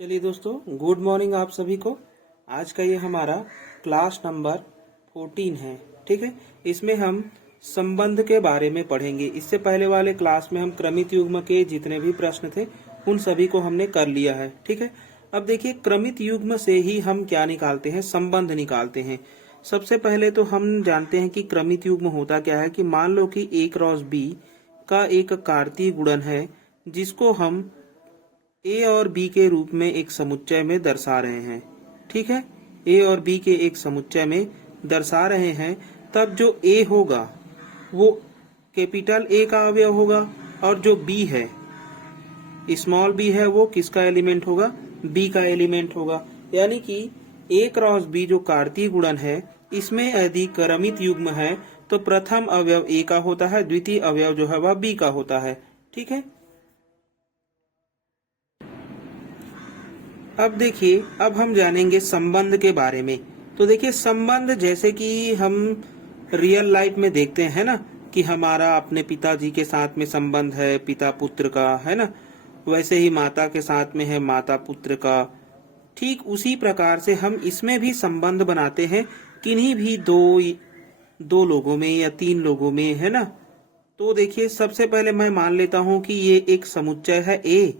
चलिए दोस्तों, good morning आप सभी को। आज का ये हमारा क्लास नंबर 14 है। ठीक है, इसमें हम संबंध के बारे में पढ़ेंगे। इससे पहले वाले क्लास में हम क्रमित युग्म के जितने भी प्रश्न थे उन सभी को हमने कर लिया है। ठीक है, अब देखिए क्रमित युग्म से ही हम क्या निकालते हैं, संबंध निकालते हैं। सबसे पहले तो हम जानते हैं कि क्रमित युग्म होता क्या है। कि मान लो कि A क्रॉस B का एक कार्तीय गुणन है जिसको हम ए और बी के रूप में एक समुच्चय में दर्शा रहे हैं। ठीक है, ए और बी के एक समुच्चय में दर्शा रहे हैं, तब जो ए होगा वो कैपिटल ए का अवयव होगा और जो बी है, स्मॉल बी है, वो किसका एलिमेंट होगा, बी का एलिमेंट होगा। यानी कि ए क्रॉस बी जो कार्तीय गुणन है, इसमें यदि क्रमित युग्म है तो प्रथम अवयव ए का होता है, द्वितीय अवयव जो है वह बी का होता है। ठीक है, अब देखिए, अब हम जानेंगे संबंध के बारे में। तो देखिए संबंध जैसे कि हम रियल लाइफ में देखते हैं ना, कि हमारा अपने पिताजी के साथ में संबंध है पिता पुत्र का, है ना, वैसे ही माता के साथ में है माता पुत्र का। ठीक उसी प्रकार से हम इसमें भी संबंध बनाते हैं, किन्हीं भी दो लोगों में या तीन लोगों में, है ना। तो देखिए सबसे पहले मैं मान लेता हूं कि ये एक समुच्चय है ए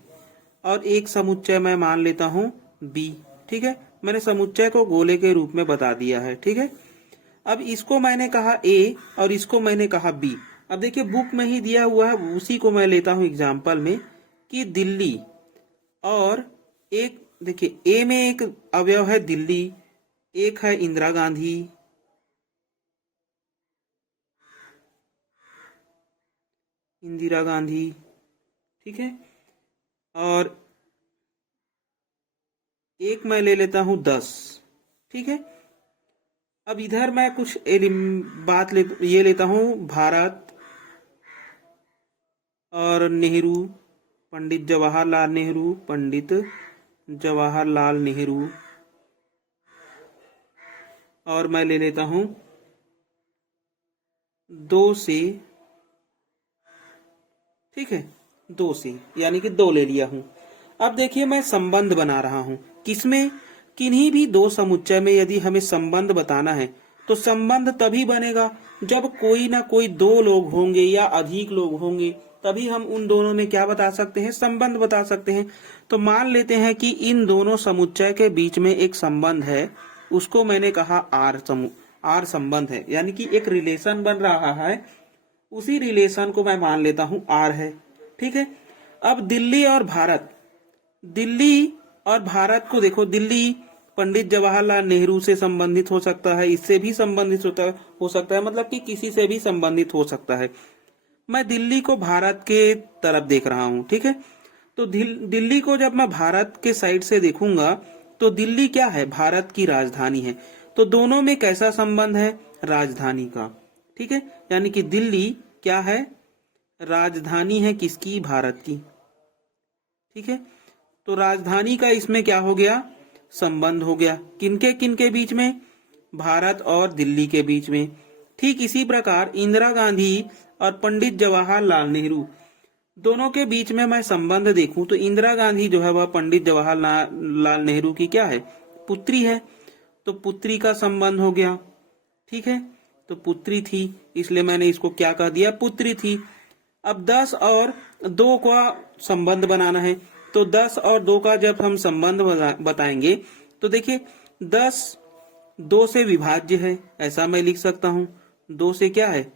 और एक समुच्चय मैं मान लेता हूं बी। ठीक है, मैंने समुच्चय को गोले के रूप में बता दिया है। ठीक है, अब इसको मैंने कहा ए और इसको मैंने कहा बी। अब देखिए बुक में ही दिया हुआ है, उसी को मैं लेता हूं एग्जाम्पल में, कि दिल्ली और एक, देखिए ए में एक अवयव है दिल्ली, एक है इंदिरा गांधी, इंदिरा गांधी। ठीक है, और एक मैं ले लेता हूं 10। ठीक है, अब इधर मैं कुछ ये लेता हूं भारत और नेहरू, पंडित जवाहरलाल नेहरू, पंडित जवाहरलाल नेहरू। और मैं ले लेता हूं 2 से, ठीक है, 2 से, यानी कि 2 ले लिया हूं। अब देखिए मैं संबंध बना रहा हूं, किसमें, किन्हीं भी दो समुच्चय में यदि हमें संबंध बताना है तो संबंध तभी बनेगा जब कोई ना कोई दो लोग होंगे या अधिक लोग होंगे, तभी हम उन दोनों में क्या बता सकते हैं, संबंध बता सकते हैं। तो मान लेते हैं कि इन दोनों समुच्चय के बीच में एक संबंध है, उसको मैंने कहा आर संबंध है, यानी कि एक रिलेशन बन रहा है, उसी रिलेशन को मैं मान लेता हूं आर है। ठीक है, अब दिल्ली और भारत को देखो, दिल्ली पंडित जवाहरलाल नेहरू से संबंधित हो सकता है, इससे भी संबंधित हो सकता है, मतलब कि किसी से भी संबंधित हो सकता है। मैं दिल्ली को भारत के तरफ देख रहा हूं। ठीक है, तो दिल्ली को जब मैं भारत के साइड से देखूंगा तो दिल्ली क्या है, भारत की राजधानी है। तो दोनों में कैसा संबंध है, राजधानी का। ठीक है, यानी कि दिल्ली क्या है, राजधानी है किसकी, भारत की। ठीक है, तो राजधानी का इसमें क्या हो गया, संबंध हो गया, किनके बीच में, भारत और दिल्ली के बीच में। ठीक इसी प्रकार इंदिरा गांधी और पंडित जवाहरलाल नेहरू दोनों के बीच में मैं संबंध देखूं तो इंदिरा गांधी जो है वह पंडित जवाहरलाल नेहरू की क्या है, पुत्री है, तो पुत्री का संबंध हो गया। ठीक है, तो पुत्री थी, इसलिए मैंने इसको क्या कह दिया, पुत्री थी। अब 10 और 2 का संबंध बनाना है, तो 10 और 2 का जब हम संबंध बताएंगे तो देखिए 10 2 से विभाज्य है, ऐसा मैं लिख सकता हूं। 2 से क्या है,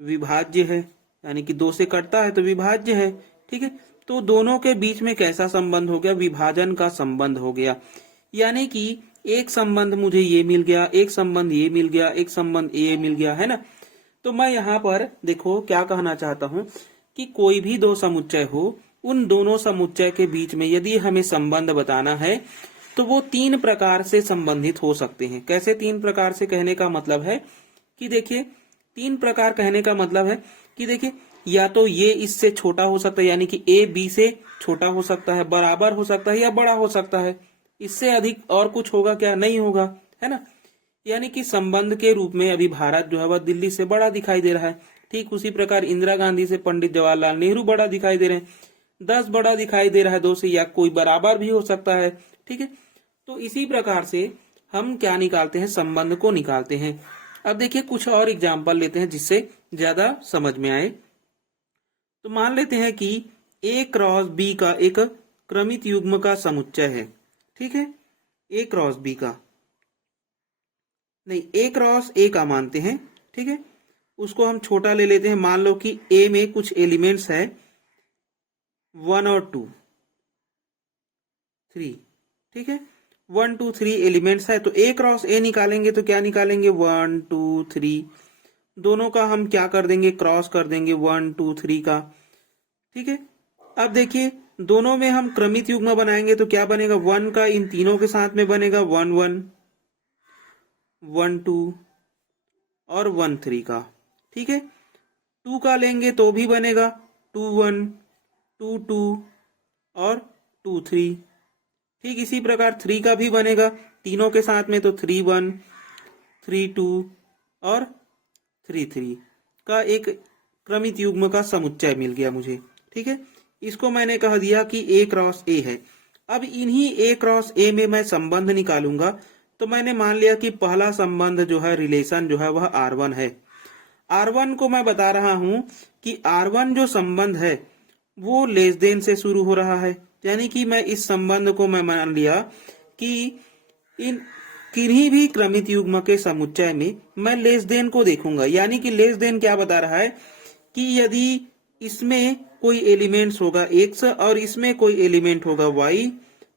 विभाज्य है, यानी कि 2 से कटता है तो विभाज्य है। ठीक है, तो दोनों के बीच में कैसा संबंध हो गया, विभाजन का संबंध हो गया। यानी कि एक संबंध मुझे ये मिल गया, एक संबंध ये मिल गया, एक संबंध ये मिल गया, है ना। तो मैं यहाँ पर देखो क्या कहना चाहता हूं कि कोई भी दो समुच्चय हो, उन दोनों समुच्चय के बीच में यदि हमें संबंध बताना है तो वो 3 प्रकार से संबंधित हो सकते हैं। कैसे 3 प्रकार से, कहने का मतलब है कि देखिए 3 प्रकार कहने का मतलब है कि देखिए या तो ये इससे छोटा हो सकता है, यानी कि ए बी से छोटा हो सकता है, बराबर हो सकता है या बड़ा हो सकता है। इससे अधिक और कुछ होगा क्या, नहीं होगा, है ना। यानी कि संबंध के रूप में अभी भारत जो है वह दिल्ली से बड़ा दिखाई दे रहा है। ठीक उसी प्रकार इंदिरा गांधी से पंडित जवाहरलाल नेहरू बड़ा दिखाई दे रहे हैं। 10 बड़ा दिखाई दे रहा है 2 से, या कोई बराबर भी हो सकता है। ठीक है, तो इसी प्रकार से हम क्या निकालते हैं, संबंध को निकालते हैं। अब देखिए कुछ और एग्जाम्पल लेते हैं जिससे ज्यादा समझ में आए। तो मान लेते हैं कि ए क्रॉस बी का एक क्रमित युग्म का समुच्चय है। ठीक है, ए क्रॉस बी का नहीं, ए क्रॉस ए का मानते हैं। ठीक है, उसको हम छोटा ले लेते हैं। मान लो कि ए में कुछ एलिमेंट्स है 1 और 2 3। ठीक है, 1 2 3 एलिमेंट्स है, तो ए क्रॉस ए निकालेंगे तो क्या निकालेंगे, 1 2 3। दोनों का हम क्या कर देंगे, क्रॉस कर देंगे 1 2 3 का। ठीक है, अब देखिए दोनों में हम क्रमित युग्म बनाएंगे तो क्या बनेगा, 1 का इन तीनों के साथ में बनेगा 1 1 1 2 और 1 3 का। ठीक है, 2 का लेंगे तो भी बनेगा 2 1 2 2 और 2 3। ठीक इसी प्रकार 3 का भी बनेगा तीनों के साथ में, तो 3 1 3 2 और 3 3 का एक क्रमित युग्म का समुच्चय मिल गया मुझे। ठीक है, इसको मैंने कह दिया कि ए क्रॉस ए है। अब इन्हीं ए क्रॉस ए में मैं संबंध निकालूंगा। तो मैंने मान लिया कि पहला संबंध जो है, रिलेशन जो है वह R1 है। R1 को मैं बता रहा हूं कि R1 जो संबंध है वो लेस देन से शुरू हो रहा है, यानी कि मैं इस संबंध को मैं मान लिया कि इन किन्हीं भी क्रमित युग्म के समुच्चय में मैं लेस देन को देखूंगा। यानी कि लेस देन क्या बता रहा है कि यदि इसमें कोई एलिमेंट्स होगा x और इसमें कोई एलिमेंट होगा y,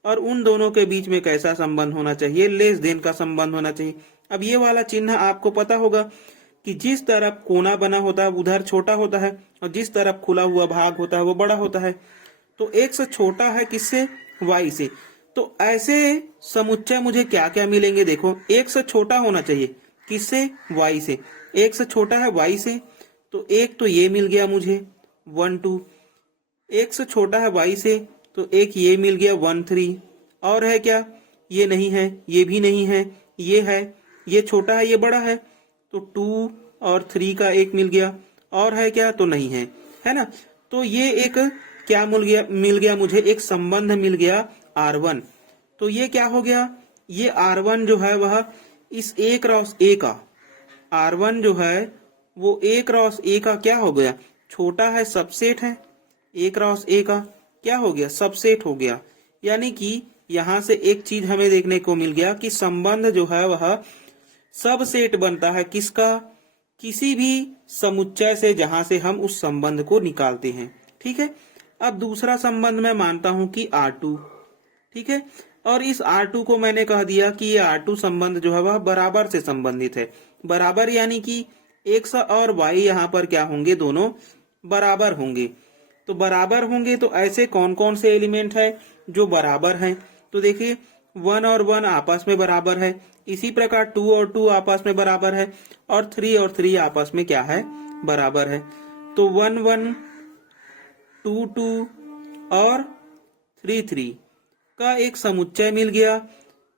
और उन दोनों के बीच में कैसा संबंध होना चाहिए, लेस देन का संबंध होना चाहिए। अब ये वाला चिन्ह आपको पता होगा कि जिस तरफ कोना बना होता है उधर छोटा होता है, और जिस तरफ खुला हुआ भाग होता है वो बड़ा होता है। तो x छोटा है किससे, y से। तो ऐसे समुच्चय मुझे क्या क्या मिलेंगे, देखो x छोटा होना चाहिए किससे, y से। x छोटा है y से, तो एक तो ये मिल गया मुझे 1 2। x छोटा है y से, तो एक ये मिल गया 1 3। और है क्या, ये नहीं है, ये भी नहीं है, ये है, ये छोटा है ये बड़ा है, तो 2 और 3 का एक मिल गया। और है क्या, तो नहीं है, है ना। तो ये एक क्या मिल गया मुझे, एक संबंध मिल गया R1। तो ये क्या हो गया, ये R1 जो है वह इस ए क्रॉस ए का, R1 जो है वो ए क्रॉस ए का क्या हो गया, छोटा है, सबसेट है। ए क्रॉस ए का क्या हो गया, सबसेट हो गया। यानी कि यहां से एक चीज हमें देखने को मिल गया कि संबंध जो है वह सबसेट बनता है किसका, किसी भी समुच्चय से जहां से हम उस संबंध को निकालते हैं। ठीक है, अब दूसरा संबंध मैं मानता हूं कि R2। ठीक है, और इस R2 को मैंने कह दिया कि ये R2 संबंध जो है वह बराबर से संबंधित है। बराबर यानी कि x और y यहाँ पर क्या होंगे, दोनों बराबर होंगे। तो बराबर होंगे तो ऐसे कौन कौन से एलिमेंट है जो बराबर हैं, तो देखिए 1 और 1 आपस में बराबर है, इसी प्रकार 2 और 2 आपस में बराबर है, और 3 और 3 आपस में क्या है, बराबर है। तो 1 1 2 2 और 3 3 का एक समुच्चय मिल गया।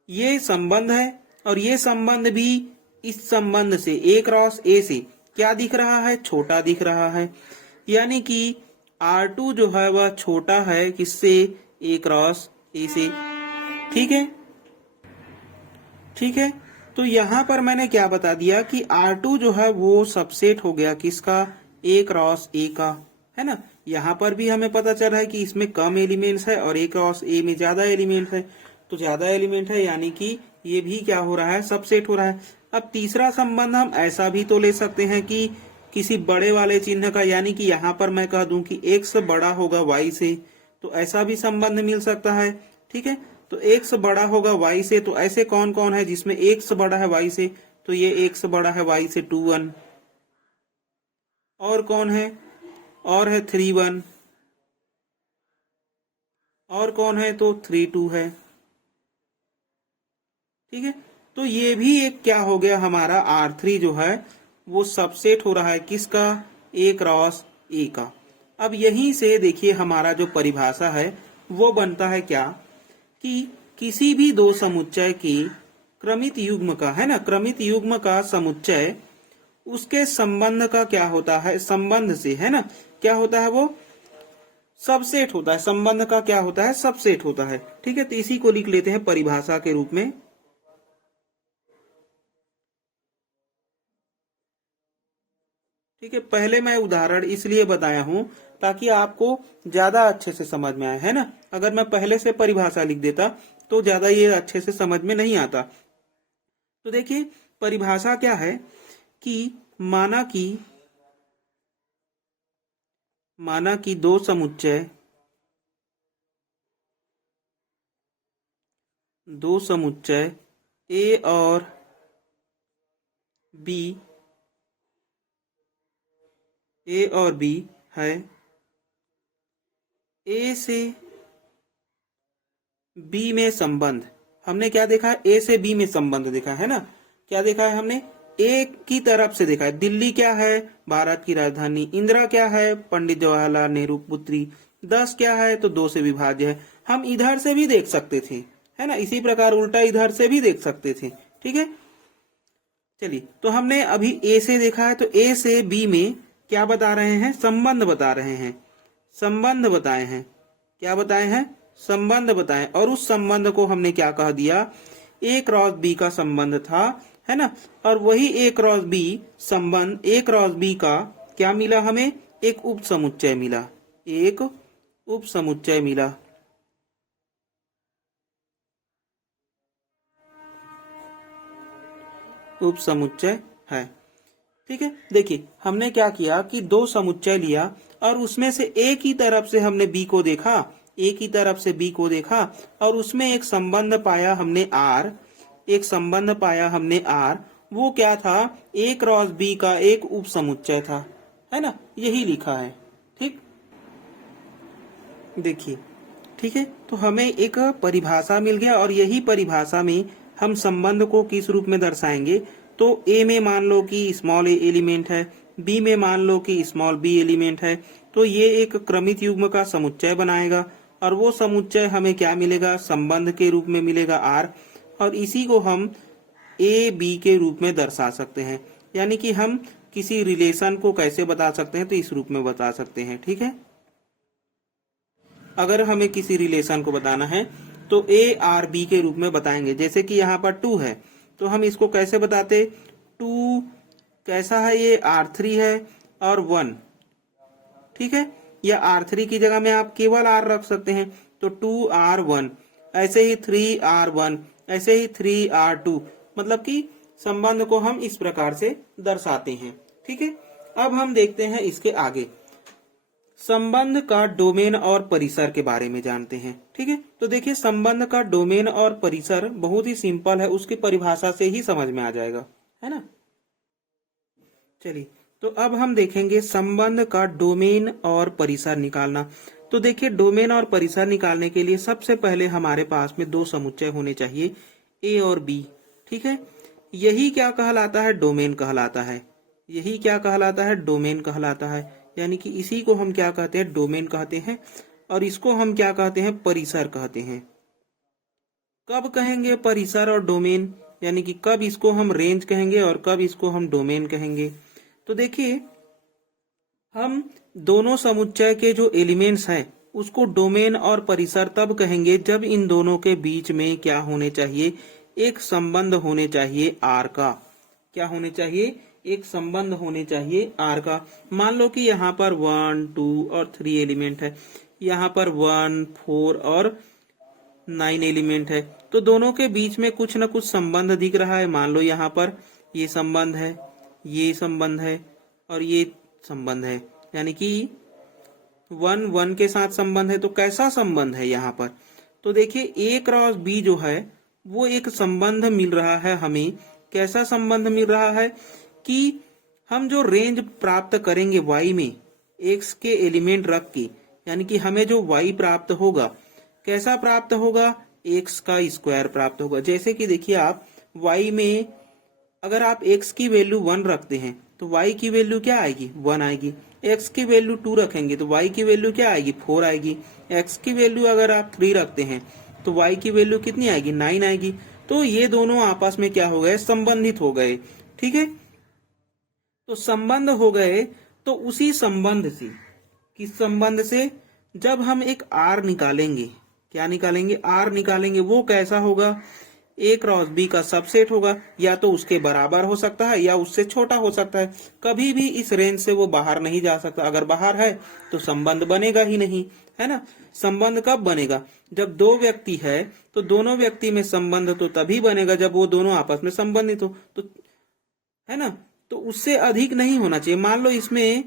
ये संबंध है, और ये संबंध भी इस संबंध से ए क्रॉस ए से क्या दिख रहा है, छोटा दिख रहा है। यानी कि R2 जो है वह छोटा है किससे, ए क्रॉस ए से। ठीक है, ठीक है, तो यहां पर मैंने क्या बता दिया कि R2 जो है वो सबसेट हो गया किसका, ए क्रॉस ए का, है ना। यहाँ पर भी हमें पता चल रहा है कि इसमें कम एलिमेंट्स है और ए क्रॉस ए में ज्यादा एलिमेंट है, तो ज्यादा एलिमेंट है यानी कि ये भी क्या हो रहा है, सबसेट हो रहा है। अब तीसरा संबंध हम ऐसा भी तो ले सकते हैं कि किसी बड़े वाले चिन्ह का, यानी कि यहाँ पर मैं कह दूं कि x बड़ा होगा y से, तो ऐसा भी संबंध मिल सकता है। ठीक है, तो x बड़ा होगा y से, तो ऐसे कौन कौन है जिसमें x बड़ा है y से, तो ये x बड़ा है y से 2 1। और कौन है, और है 3 1। और कौन है, तो 3 2 है। ठीक है, तो ये भी एक क्या हो गया, हमारा R3 जो है वो सबसेट हो रहा है किसका, ए क्रॉस ए का। अब यहीं से देखिए हमारा जो परिभाषा है वो बनता है क्या, कि किसी भी दो समुच्चय की क्रमित युग्म का, है ना, क्रमित युग्म का समुच्चय उसके संबंध का क्या होता है, संबंध से, है ना, क्या होता है वो, सबसेट होता है, संबंध का क्या होता है, सबसेट होता है। ठीक है, तो इसी को लिख लेते हैं परिभाषा के रूप में। ठीक है, पहले मैं उदाहरण इसलिए बताया हूं ताकि आपको ज्यादा अच्छे से समझ में आए, है ना। अगर मैं पहले से परिभाषा लिख देता तो ज्यादा ये अच्छे से समझ में नहीं आता। तो देखिए परिभाषा क्या है कि माना कि दो समुच्चय ए और बी है। ए से बी में संबंध, हमने क्या देखा है, ए से बी में संबंध देखा है ना। क्या देखा है हमने, ए की तरफ से देखा है। दिल्ली क्या है, भारत की राजधानी। इंदिरा क्या है, पंडित जवाहरलाल नेहरू पुत्री। 10 क्या है, तो 2 से विभाज्य है। हम इधर से भी देख सकते थे, है ना। इसी प्रकार उल्टा इधर से भी देख सकते थे। ठीक है, चलिए तो हमने अभी ए से देखा है, तो ए से बी में क्या बता रहे हैं, संबंध बता रहे हैं। संबंध बताए हैं, क्या बताए हैं, संबंध बताए। और उस संबंध को हमने क्या कह दिया, ए क्रॉस बी का संबंध था, है ना। और वही ए क्रॉस बी संबंध, ए क्रॉस बी का क्या मिला हमें, एक उप समुच्चय मिला, एक उप समुच्चय मिला। उप समुच्चय है। ठीक है, देखिए हमने क्या किया कि 2 समुच्चय लिया और उसमें से एक ही तरफ से हमने बी को देखा, एक ही तरफ से बी को देखा और उसमें एक संबंध पाया हमने आर, एक संबंध पाया हमने आर। वो क्या था, ए क्रॉस बी का एक उप समुच्चय था, है ना, यही लिखा है। ठीक, देखिए ठीक है, तो हमें एक परिभाषा मिल गया और यही परिभाषा में हम संबंध को किस रूप में दर्शाएंगे। तो ए में मान लो कि स्मॉल ए एलिमेंट है, बी में मान लो कि स्मॉल बी एलिमेंट है, तो ये एक क्रमित युग्म का समुच्चय बनाएगा और वो समुच्चय हमें क्या मिलेगा, संबंध के रूप में मिलेगा आर। और इसी को हम ए बी के रूप में दर्शा सकते हैं। यानी कि हम किसी रिलेशन को कैसे बता सकते हैं, तो इस रूप में बता सकते हैं। ठीक है, अगर हमें किसी रिलेशन को बताना है तो ए आर बी के रूप में बताएंगे। जैसे कि यहाँ पर 2 है तो हम इसको कैसे बताते, 2 कैसा है, ये R3 है और 1। ठीक है, या R3 की जगह में आप केवल R रख सकते हैं, तो 2R1, ऐसे ही 3R1, ऐसे ही 3R2। मतलब कि संबंध को हम इस प्रकार से दर्शाते हैं। ठीक है, अब हम देखते हैं इसके आगे, संबंध का डोमेन और परिसर के बारे में जानते हैं। ठीक है, तो देखिए संबंध का डोमेन और परिसर बहुत ही सिंपल है, उसकी परिभाषा से ही समझ में आ जाएगा, है ना। चलिए तो अब हम देखेंगे संबंध का डोमेन और परिसर निकालना। तो देखिए डोमेन और परिसर निकालने के लिए सबसे पहले हमारे पास में 2 समुच्चय होने चाहिए, ए और बी। ठीक है, यही क्या कहलाता है, डोमेन कहलाता है। यही क्या कहलाता है, डोमेन कहलाता है। यानी कि इसी को हम क्या कहते हैं, डोमेन कहते हैं। और इसको हम क्या कहते हैं, परिसर कहते हैं। कब कहेंगे परिसर और डोमेन, यानी कि कब इसको हम रेंज कहेंगे और कब इसको हम डोमेन कहेंगे। तो देखिए हम दोनों समुच्चय के जो एलिमेंट्स हैं उसको डोमेन और परिसर तब कहेंगे जब इन दोनों के बीच में क्या होने चाहिए, एक संबंध होने चाहिए आर का। क्या होने चाहिए, एक संबंध होने चाहिए आर का। मान लो कि यहाँ पर 1, 2 और 3 एलिमेंट है, यहाँ पर 1, 4 और 9 एलिमेंट है, तो दोनों के बीच में कुछ न कुछ संबंध दिख रहा है। मान लो यहाँ पर ये संबंध है, ये संबंध है और ये संबंध है, यानी कि 1, 1 के साथ संबंध है। तो कैसा संबंध है यहाँ पर, तो देखिए ए क्रॉस बी जो है वो एक संबंध मिल रहा है हमें। कैसा संबंध मिल रहा है कि हम जो रेंज प्राप्त करेंगे y में x के एलिमेंट रख के, यानी कि हमें जो y प्राप्त होगा कैसा प्राप्त होगा, x का स्क्वायर प्राप्त होगा। जैसे कि देखिए आप y में अगर आप x की वैल्यू 1 रखते हैं तो y की वैल्यू क्या आएगी, 1 आएगी। x की वैल्यू 2 रखेंगे तो y की वैल्यू क्या आएगी, 4 आएगी। x की वैल्यू अगर आप 3 रखते हैं तो y की वैल्यू कितनी आएगी, 9 आएगी। तो ये दोनों आपस में क्या हो गए, संबंधित हो गए। ठीक है, तो संबंध हो गए, तो उसी संबंध से, किस संबंध से, जब हम एक आर निकालेंगे, क्या निकालेंगे, आर निकालेंगे, वो कैसा होगा, ए क्रॉस बी का सबसेट होगा, या तो उसके बराबर हो सकता है या उससे छोटा हो सकता है। कभी भी इस रेंज से वो बाहर नहीं जा सकता। अगर बाहर है तो संबंध बनेगा ही नहीं, है ना। संबंध कब बनेगा, जब दो व्यक्ति है तो दोनों व्यक्ति में संबंध तो तभी बनेगा जब वो दोनों आपस में संबंधित हो, तो है ना। तो उससे अधिक नहीं होना चाहिए। मान लो इसमें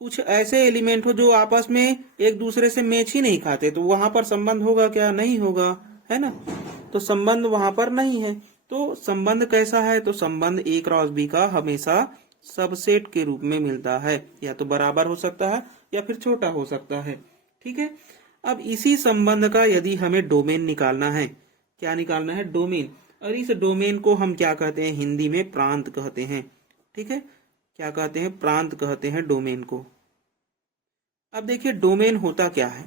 कुछ ऐसे एलिमेंट हो जो आपस में एक दूसरे से मैच ही नहीं खाते, तो वहां पर संबंध होगा क्या, नहीं होगा, है ना। तो संबंध वहां पर नहीं है। तो संबंध कैसा है, तो संबंध ए क्रॉस बी का हमेशा सबसेट के रूप में मिलता है, या तो बराबर हो सकता है या फिर छोटा हो सकता है, ठीक है। अब इसी संबंध का यदि हमें डोमेन निकालना है, क्या निकालना है, डोमेन, और इस डोमेन को हम क्या कहते हैं, हिंदी में प्रांत कहते हैं, ठीक है। क्या कहते हैं, प्रांत कहते हैं डोमेन को। अब देखिए डोमेन होता क्या है,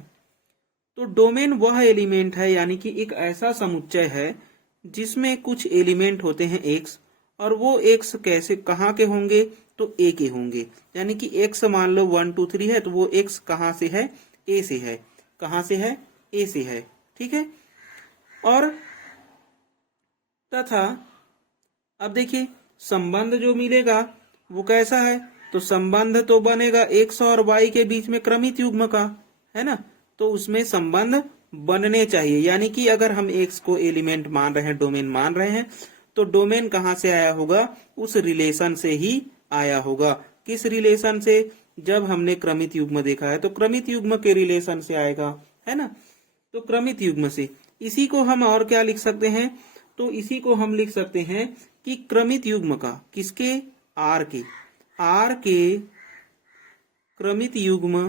तो डोमेन वह एलिमेंट है, यानी कि एक ऐसा समुच्चय है जिसमें कुछ एलिमेंट होते हैं एक्स, और वो एक्स कैसे, कहाँ के होंगे, तो ए के होंगे। यानी कि एक्स मान लो 1 2 3 है, तो वो एक्स कहाँ से है, ए से है। कहाँ से है, ए से है, ठीक है। और तथा अब देखिए संबंध जो मिलेगा वो कैसा है, तो संबंध तो बनेगा एक्स और वाई के बीच में क्रमित युग्म का, है ना। तो उसमें संबंध बनने चाहिए, यानी कि अगर हम एक्स को एलिमेंट मान रहे हैं, डोमेन मान रहे हैं, तो डोमेन कहाँ से आया होगा, उस रिलेशन से ही आया होगा। किस रिलेशन से, जब हमने क्रमित युग्म देखा है तो क्रमित युग्म के रिलेशन से आएगा, है ना। तो क्रमित युग्म से, इसी को हम और क्या लिख सकते हैं, तो इसी को हम लिख सकते हैं कि क्रमित युग्म का, किसके, आर के, आर के क्रमित युग्म,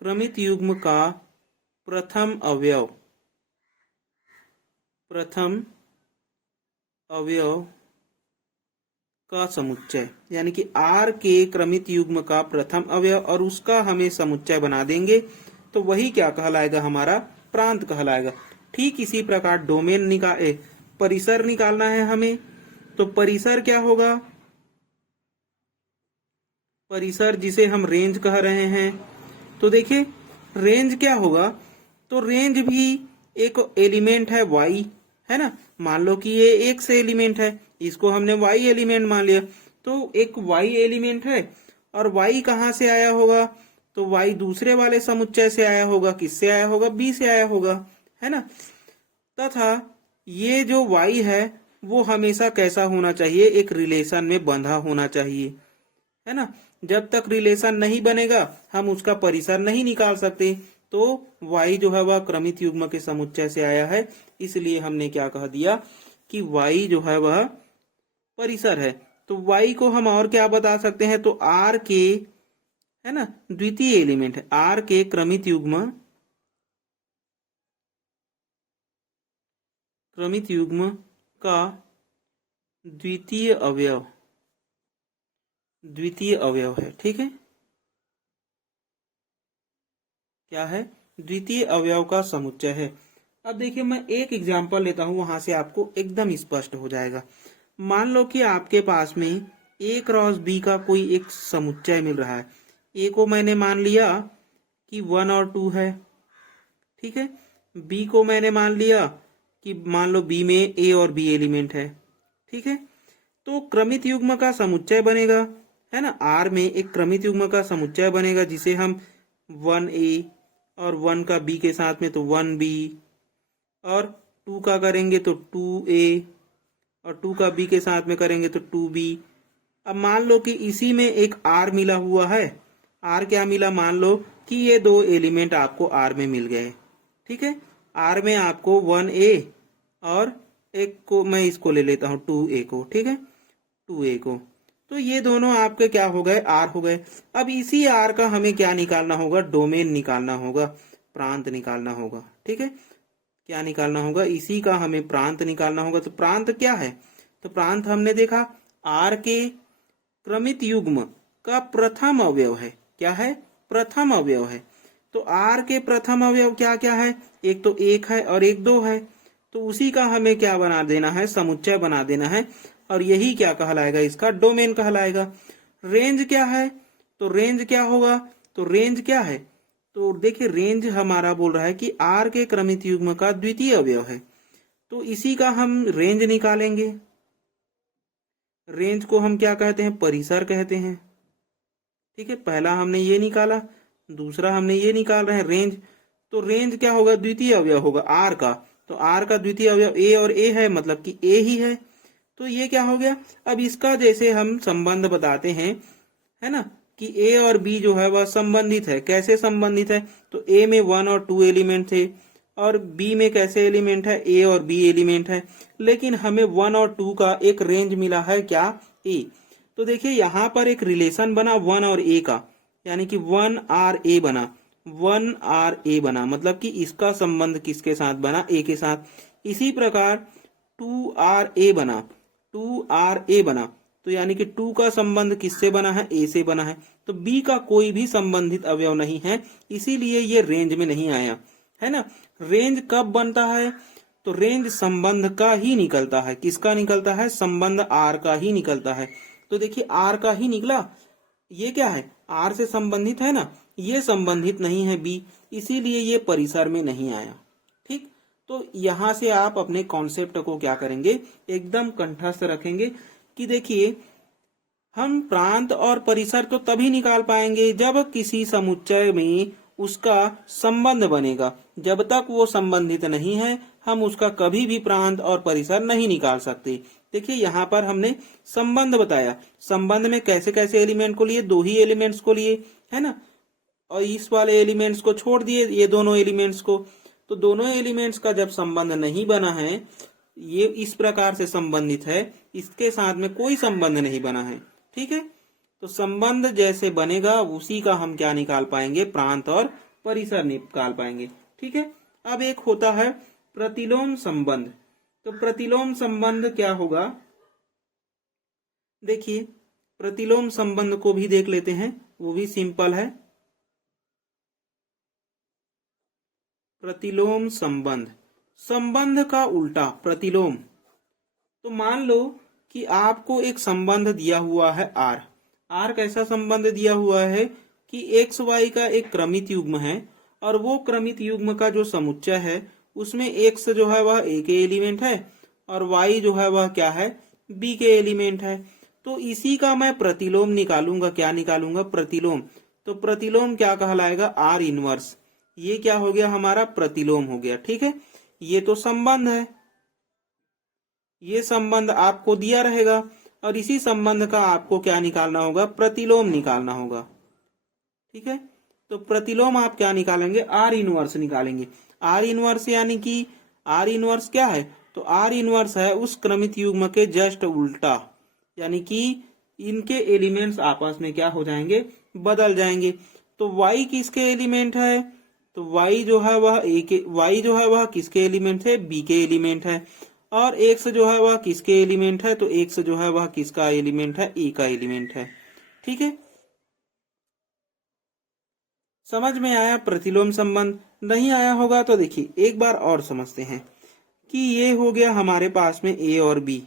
क्रमित युग्म का प्रथम अवयव, प्रथम अवयव का समुच्चय, यानी कि आर के क्रमित युग्म का प्रथम अवयव, और उसका हमें समुच्चय बना देंगे तो वही क्या कहलाएगा, हमारा प्रांत कहलाएगा। ठीक इसी प्रकार डोमेन परिसर निकालना है हमें, तो परिसर क्या होगा, परिसर जिसे हम रेंज कह रहे हैं, तो देखिए रेंज क्या होगा, तो रेंज भी एक एलिमेंट है y, है ना। मान लो कि ये एक से एलिमेंट है, इसको हमने y एलिमेंट मान लिया, तो एक y एलिमेंट है, और y कहाँ से आया होगा, तो y दूसरे वाले समुच्चय से आया होगा, किससे आया होगा, b से आया होगा, है ना। तथा ये जो y है वो हमेशा कैसा होना चाहिए, एक रिलेशन में बंधा होना चाहिए, है ना। जब तक रिलेशन नहीं बनेगा हम उसका परिसर नहीं निकाल सकते। तो y जो है वह क्रमित युग्म के समुच्चय से आया है, इसलिए हमने क्या कह दिया कि y जो है वह परिसर है। तो y को हम और क्या बता सकते हैं, तो r के, है ना, द्वितीय एलिमेंट है, r के क्रमित युग्म, क्रमित युग्म का द्वितीय अवयव, द्वितीय अवयव है, ठीक है। क्या है, द्वितीय अवयव का समुच्चय है। अब देखिए मैं एक एग्जांपल लेता हूं, वहां से आपको एकदम स्पष्ट हो जाएगा। मान लो कि आपके पास में ए क्रॉस बी का कोई एक समुच्चय मिल रहा है। ए को मैंने मान लिया कि 1 और 2 है, ठीक है। बी को मैंने मान लिया कि मान लो बी में ए और बी एलिमेंट है, ठीक है। तो क्रमित युग्म का समुच्चय बनेगा, है ना। आर में एक क्रमित युग्म का समुच्चय बनेगा जिसे हम 1a और 1 का b के साथ में तो 1b, और 2 का करेंगे तो 2a, और 2 का b के साथ में करेंगे तो 2b। अब मान लो कि इसी में एक r मिला हुआ है। r क्या मिला, मान लो कि ये दो एलिमेंट आपको r में मिल गए, ठीक है। r में आपको 1a और एक को मैं इसको ले लेता हूं 2a को, ठीक है, 2a को। तो ये दोनों आपके क्या हो गए, आर हो गए। अब इसी आर का हमें क्या निकालना होगा, डोमेन निकालना होगा, प्रांत निकालना होगा, ठीक है। क्या निकालना होगा, इसी का हमें प्रांत निकालना होगा। तो प्रांत क्या है, तो प्रांत हमने देखा आर के क्रमित युग्म का प्रथम अवयव है। क्या है, प्रथम अवयव है। तो आर के प्रथम अवयव क्या क्या है, एक तो 1 है और एक 2 है। तो उसी का हमें क्या बना देना है, समुच्चय बना देना है, और यही क्या कहलाएगा, इसका डोमेन कहलाएगा। रेंज क्या है, तो रेंज क्या होगा, तो रेंज क्या है, तो देखिए रेंज हमारा बोल रहा है कि आर के क्रमित युग्म का द्वितीय अवयव है, तो इसी का हम रेंज निकालेंगे। रेंज को हम क्या कहते हैं, परिसर कहते हैं। ठीक है, पहला हमने ये निकाला, दूसरा हमने ये निकाल रहे हैं रेंज। तो रेंज क्या होगा, द्वितीय अवयव होगा आर का, तो आर का द्वितीय अवयव ए और ए है, मतलब कि ए ही है। तो ये क्या हो गया, अब इसका जैसे हम संबंध बताते हैं, है ना, कि ए और बी जो है वह संबंधित है। कैसे संबंधित है, तो ए में 1 और 2 एलिमेंट थे, और बी में कैसे एलिमेंट है, ए और बी एलिमेंट है, लेकिन हमें 1 और 2 का एक रेंज मिला है, क्या, ए। तो देखिए यहाँ पर एक रिलेशन बना 1 और ए का, यानी कि 1 आर ए बना, 1 आर ए बना, मतलब कि इसका संबंध किसके साथ बना, ए के साथ। इसी प्रकार 2 आर ए बना, 2 आर ए बना, तो यानी कि 2 का संबंध किससे बना है, ए से बना है। तो बी का कोई भी संबंधित अवयव नहीं है, इसीलिए ये रेंज में नहीं आया, है ना। रेंज कब बनता है, तो रेंज संबंध का ही निकलता है। किसका निकलता है, संबंध आर का ही निकलता है। तो देखिए आर का ही निकला, ये क्या है, आर से संबंधित है ना, ये संबंधित नहीं है बी, इसीलिए ये परिसर में नहीं आया। ठीक, तो यहां से आप अपने कॉन्सेप्ट को क्या करेंगे, एकदम कंठस्थ रखेंगे कि देखिए हम प्रांत और परिसर तो तभी निकाल पाएंगे जब किसी समुच्चय में उसका संबंध बनेगा। जब तक वो संबंधित नहीं है, हम उसका कभी भी प्रांत और परिसर नहीं निकाल सकते। देखिए यहाँ पर हमने संबंध बताया, संबंध में कैसे कैसे एलिमेंट को लिए, 2 ही एलिमेंट्स को लिए, है ना, और इस वाले एलिमेंट्स को छोड़ दिए, ये दोनों एलिमेंट्स को। तो दोनों एलिमेंट्स का जब संबंध नहीं बना है, ये इस प्रकार से संबंधित है, इसके साथ में कोई संबंध नहीं बना है। ठीक है, तो संबंध जैसे बनेगा उसी का हम क्या निकाल पाएंगे, प्रांत और परिसर निकाल पाएंगे। ठीक है, अब एक होता है प्रतिलोम संबंध। तो प्रतिलोम संबंध क्या होगा, देखिए प्रतिलोम संबंध को भी देख लेते हैं, वो भी सिंपल है। प्रतिलोम संबंध, संबंध का उल्टा प्रतिलोम। तो मान लो कि आपको एक संबंध दिया हुआ है आर। आर कैसा संबंध दिया हुआ है कि एक्स वाई का एक क्रमित युग्म है, और वो क्रमित युग्म का जो समुच्चय है उसमें एक्स जो है वह ए के एलिमेंट है, और वाई जो है वह क्या है, बी के एलिमेंट है। तो इसी का मैं प्रतिलोम निकालूंगा, क्या निकालूंगा, प्रतिलोम। तो प्रतिलोम क्या कहलाएगा, आर इनवर्स। ये क्या हो गया, हमारा प्रतिलोम हो गया। ठीक है, ये तो संबंध है, ये संबंध आपको दिया रहेगा, और इसी संबंध का आपको क्या निकालना होगा, प्रतिलोम निकालना होगा। ठीक है, तो प्रतिलोम आप क्या निकालेंगे, आर इनवर्स निकालेंगे। आर इनवर्स यानी कि आर इनवर्स क्या है, तो आर इनवर्स है उस क्रमित युग्म के जस्ट उल्टा, यानी कि इनके एलिमेंट्स आपस में क्या हो जाएंगे, बदल जाएंगे। तो y किसके एलिमेंट है, तो y जो है वह a के, y जो है वह किसके एलिमेंट है, b के एलिमेंट है, और x जो है वह किसके एलिमेंट है, तो x जो है वह किसका एलिमेंट है, e का एलिमेंट है। ठीक है, समझ में आया प्रतिलोम संबंध। नहीं आया होगा तो देखिए एक बार और समझते हैं कि ये हो गया हमारे पास में a और b,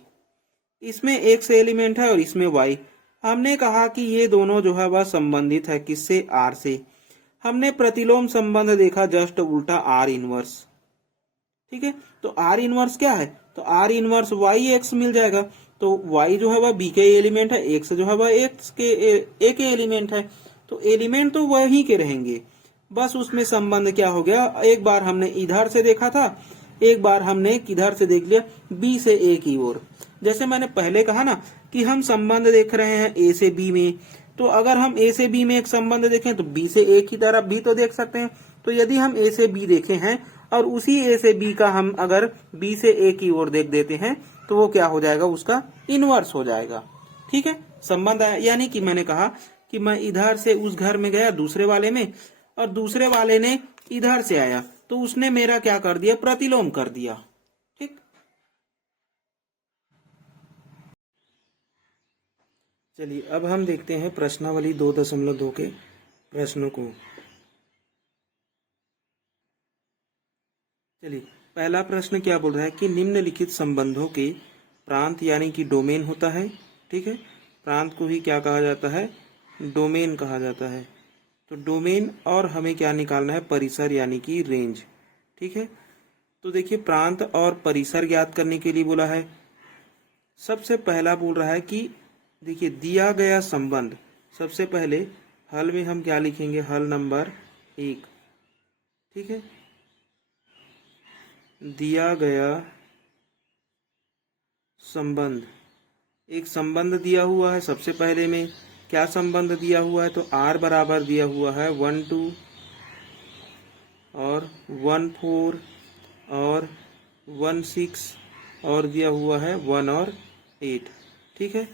इसमें x एलिमेंट है और इसमें y। हमने कहा कि ये दोनों जो है वह संबंधित है किससे, r से। हमने प्रतिलोम संबंध देखा जस्ट उल्टा, आर इनवर्स। ठीक है, तो आर इनवर्स क्या है, तो आर इनवर्स वाई एक्स मिल जाएगा। तो y जो है वह b के एलिमेंट है, x जो है वह x के a के एलिमेंट है, तो एलिमेंट तो वही के रहेंगे, बस उसमें संबंध क्या हो गया, एक बार हमने इधर से देखा था, एक बार हमने किधर से देख लिया, b से a की ओर। जैसे मैंने पहले कहा ना कि हम संबंध देख रहे हैं a से b में, तो अगर हम a से b में एक संबंध देखें तो b से a की तरफ भी तो देख सकते हैं। तो यदि हम a से b देखे हैं और उसी a से b का हम अगर b से a की ओर देख देते हैं तो वो क्या हो जाएगा, उसका इनवर्स हो जाएगा। ठीक है, संबंध आया, यानी कि मैंने कहा कि मैं इधर से उस घर में गया दूसरे वाले में, और दूसरे वाले ने इधर से आया, तो उसने मेरा क्या कर दिया, प्रतिलोम कर दिया। ठीक, चलिए अब हम देखते हैं प्रश्नावली 2.2 के प्रश्नों को। चलिए पहला प्रश्न क्या बोल रहा है कि निम्नलिखित संबंधों के प्रांत यानी कि डोमेन होता है। ठीक है, प्रांत को ही क्या कहा जाता है, डोमेन कहा जाता है। तो डोमेन और हमें क्या निकालना है, परिसर यानी कि रेंज। ठीक है, तो देखिए प्रांत और परिसर ज्ञात करने के लिए बोला है। सबसे पहला बोल रहा है कि देखिए दिया गया संबंध, सबसे पहले हल में हम क्या लिखेंगे, हल नंबर 1। ठीक है, दिया गया संबंध, एक संबंध दिया हुआ है। सबसे पहले में क्या संबंध दिया हुआ है, तो r बराबर दिया हुआ है 1 2 और 1 4 और 1 6 और दिया हुआ है 1 और 8। ठीक है,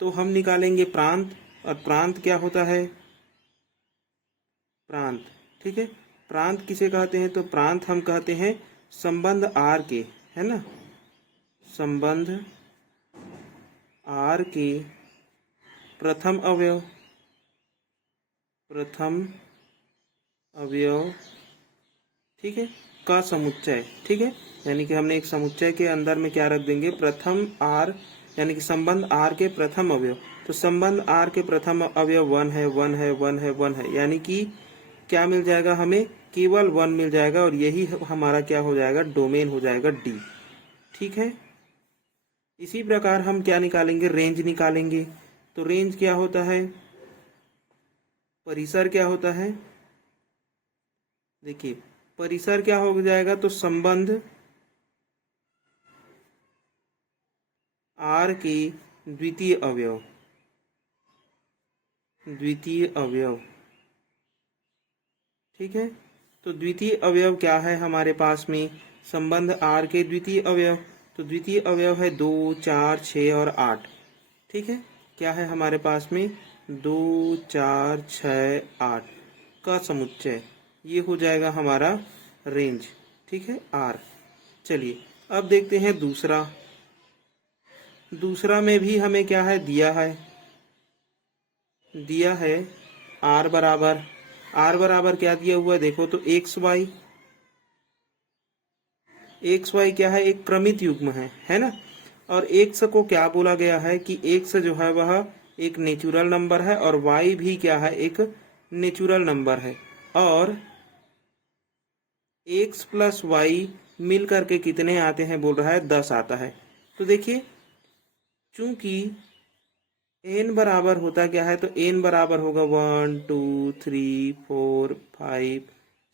तो हम निकालेंगे प्रांत, और प्रांत क्या होता है, प्रांत। ठीक है, प्रांत किसे कहते हैं, तो प्रांत हम कहते हैं संबंध आर के, है ना, संबंध आर के प्रथम अवयव, प्रथम अवयव, ठीक है, का समुच्चय। ठीक है, यानी कि हमने एक समुच्चय के अंदर में क्या रख देंगे, प्रथम आर, यानी कि संबंध आर के प्रथम अवयव। तो संबंध आर के प्रथम अवयव 1 है, 1 है, 1 है, 1 है, यानी कि क्या मिल जाएगा, हमें केवल 1 मिल जाएगा, और यही हमारा क्या हो जाएगा, डोमेन हो जाएगा डी। ठीक है, इसी प्रकार हम क्या निकालेंगे, रेंज निकालेंगे। तो रेंज क्या होता है, परिसर क्या होता है, देखिए परिसर क्या हो जाएगा, तो संबंध आर के द्वितीय अवयव, द्वितीय अवयव। ठीक है, तो द्वितीय अवयव क्या है हमारे पास में, संबंध आर के द्वितीय अवयव। तो द्वितीय अवयव है 2 4 6 और 8। ठीक है, क्या है हमारे पास में, 2 4 6 8 का समुच्चय, ये हो जाएगा हमारा रेंज। ठीक है, आर। चलिए अब देखते हैं दूसरा। दूसरा में भी हमें क्या है, दिया है, दिया है आर बराबर, आर बराबर क्या दिया हुआ है, देखो तो एक्स वाई। एक्स वाई क्या है, एक क्रमित युग्म है ना। और एक्स को क्या बोला गया है कि एक्स जो है वह एक नेचुरल नंबर है, और वाई भी क्या है, एक नेचुरल नंबर है। और एक्स प्लस वाई मिल करके कितने आते हैं, बोल रहा है 10 आता है। तो देखिए चूंकि एन बराबर होता क्या है, तो एन बराबर होगा 1 2 3 4 5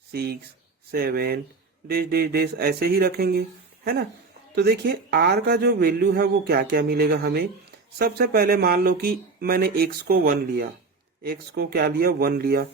6 7 डेश डेश डेश, ऐसे ही रखेंगे, है ना। तो देखिए आर का जो वैल्यू है वो क्या क्या मिलेगा हमें। सबसे पहले मान लो कि मैंने एक्स को 1 लिया, एक्स को क्या लिया, 1 लिया,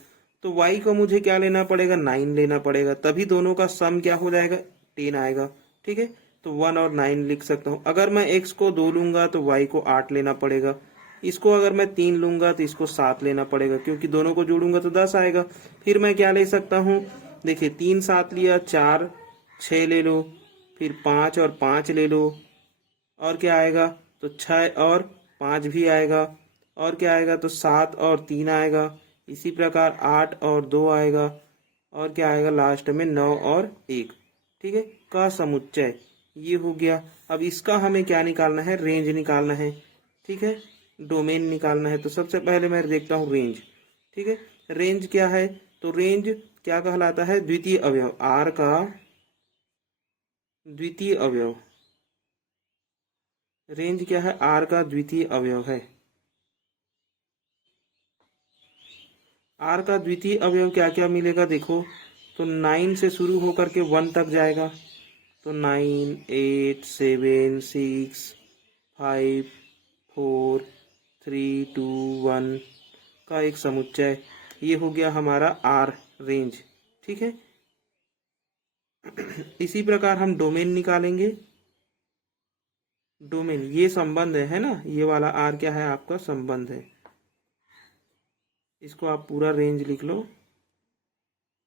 तो वाई को मुझे क्या लेना पड़ेगा, 9 लेना पड़ेगा, तभी दोनों का सम क्या हो जाएगा, 10 आएगा। ठीक है, तो 1 और 9 लिख सकता हूँ। अगर मैं एक्स को 2 लूंगा तो वाई को 8 लेना पड़ेगा। इसको अगर मैं 3 लूंगा तो इसको 7 लेना पड़ेगा, क्योंकि दोनों को जोड़ूंगा तो 10 आएगा। फिर मैं क्या ले सकता हूँ, देखिए 3 7 लिया, 4 6 ले लो, फिर 5 और 5 ले लो, और क्या आएगा, तो 6 और 5 भी आएगा, और क्या आएगा, तो 7 और 3 आएगा। इसी प्रकार 8 और 2 आएगा, और क्या आएगा लास्ट में 9 और 1। ठीक है, का समुच्चय ये हो गया। अब इसका हमें क्या निकालना है, रेंज निकालना है। ठीक है, डोमेन निकालना है। तो सबसे पहले मैं देखता हूँ रेंज। ठीक है, रेंज क्या है, तो रेंज क्या कहलाता है, द्वितीय अवयव, आर का द्वितीय अवयव। रेंज क्या है, आर का द्वितीय अवयव है। आर का द्वितीय अवयव क्या क्या मिलेगा, देखो तो 9 से शुरू होकर के 1 तक जाएगा। तो 9 8 7 6 5 4 3 2 1 का एक समुच्चय, ये हो गया हमारा आर रेंज। ठीक है, इसी प्रकार हम डोमेन निकालेंगे। डोमेन ये संबंध है ना, ये वाला आर क्या है, आपका संबंध है। इसको आप पूरा रेंज लिख लो,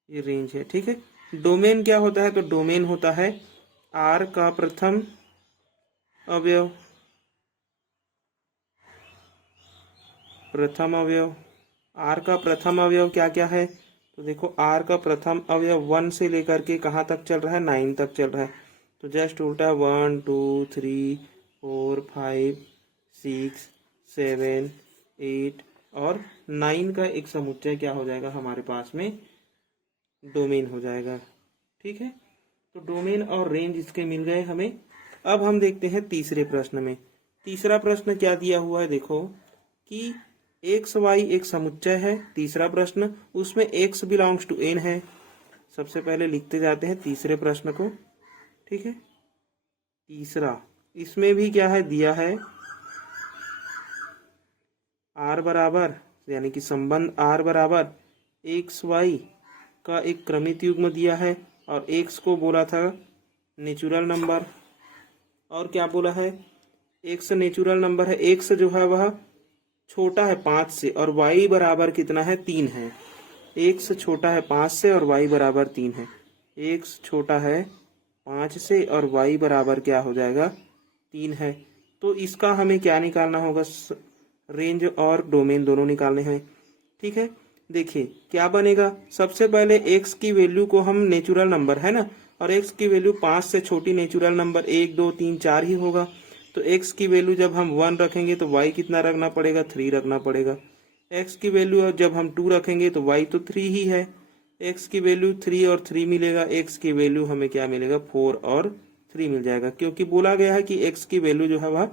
ये रेंज है। ठीक है, डोमेन क्या होता है, तो डोमेन होता है आर का प्रथम अवयव, प्रथम अवयव। आर का प्रथम अवयव क्या क्या है, तो देखो आर का प्रथम अवयव 1 से लेकर के कहाँ तक चल रहा है, 9 तक चल रहा है। तो जस्ट उल्टा 1 2 3 4 5 6 7 8 और 9 का एक समुच्चय क्या हो जाएगा हमारे पास में, डोमेन हो जाएगा। ठीक है, तो डोमेन और रेंज इसके मिल गए हमें। अब हम देखते हैं तीसरे प्रश्न में। तीसरा प्रश्न क्या दिया हुआ है, देखो कि एक्स वाई एक समुच्चय है। तीसरा प्रश्न, उसमें एक्स बिलोंग्स टू एन है। सबसे पहले लिखते जाते हैं तीसरे प्रश्न को। ठीक है, तीसरा, इसमें भी क्या है दिया है, आर बराबर, यानी कि संबंध आर बराबर एक्स वाई का एक क्रमित युग्म दिया है, और एक्स को बोला था नेचुरल नंबर, और क्या बोला है, एक्स नेचुरल नंबर है। एक्स जो है वह छोटा है 5 से, और वाई बराबर कितना है, 3 है। एक्स छोटा है 5 से और वाई बराबर 3 है। एक्स छोटा है 5 से और वाई बराबर क्या हो जाएगा, 3 है। तो इसका हमें क्या निकालना होगा, रेंज और डोमेन दोनों निकालने हैं। ठीक है, देखिए क्या बनेगा। सबसे पहले x की वैल्यू को हम नेचुरल नंबर है ना, और x की वैल्यू 5 से छोटी नेचुरल नंबर 1 2 3 4 ही होगा। तो x की वैल्यू जब हम 1 रखेंगे तो y कितना रखना पड़ेगा, 3 रखना पड़ेगा। x की वैल्यू जब हम 2 रखेंगे तो y तो 3 ही है। x की वैल्यू 3 और 3 मिलेगा, x की वैल्यू हमें क्या मिलेगा, 4 और 3 मिल जाएगा, क्योंकि बोला गया है कि x की वैल्यू जो है वह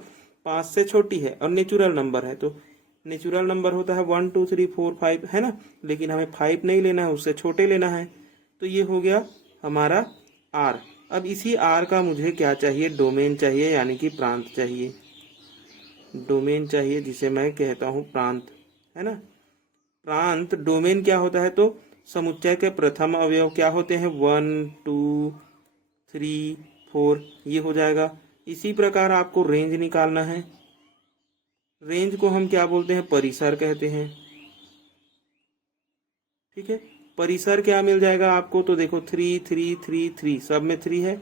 5 से छोटी है और नेचुरल नंबर है। तो नेचुरल नंबर होता है 1 2 3 4 5 है ना, लेकिन हमें 5 नहीं लेना है, उससे छोटे लेना है। तो ये हो गया हमारा r। अब इसी r का मुझे क्या चाहिए, डोमेन चाहिए, यानी कि प्रांत चाहिए। डोमेन चाहिए, जिसे मैं कहता हूं प्रांत, है ना। प्रांत डोमेन क्या होता है, तो समुच्चय के प्रथम अवयव क्या होते हैं, 1 2 3 4, ये हो जाएगा। इसी प्रकार आपको रेंज निकालना है। रेंज को हम क्या बोलते हैं, परिसर कहते हैं। ठीक है, परिसर क्या मिल जाएगा आपको, तो देखो 3 3 3 3, सब में 3 है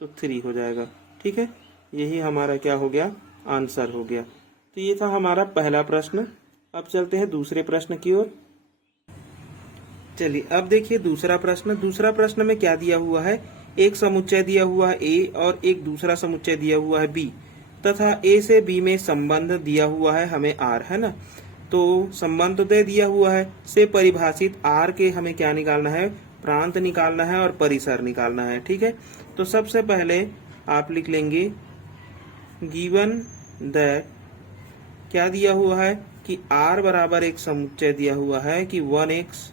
तो 3 हो जाएगा। ठीक है, यही हमारा क्या हो गया, आंसर हो गया। तो ये था हमारा पहला प्रश्न। अब चलते हैं दूसरे प्रश्न की ओर। चलिए अब देखिए दूसरा प्रश्न। दूसरा प्रश्न में क्या दिया हुआ है, एक समुच्चय दिया हुआ है ए और एक दूसरा समुच्चय दिया हुआ है बी, तथा ए से बी में संबंध दिया हुआ है हमें आर, है ना। तो संबंध तो दिया हुआ है, से परिभाषित आर के हमें क्या निकालना है, प्रांत निकालना है और परिसर निकालना है। ठीक है, तो सबसे पहले आप लिख लेंगे गिवन दैट, क्या दिया हुआ है कि आर बराबर एक समुच्चय दिया हुआ है कि 1x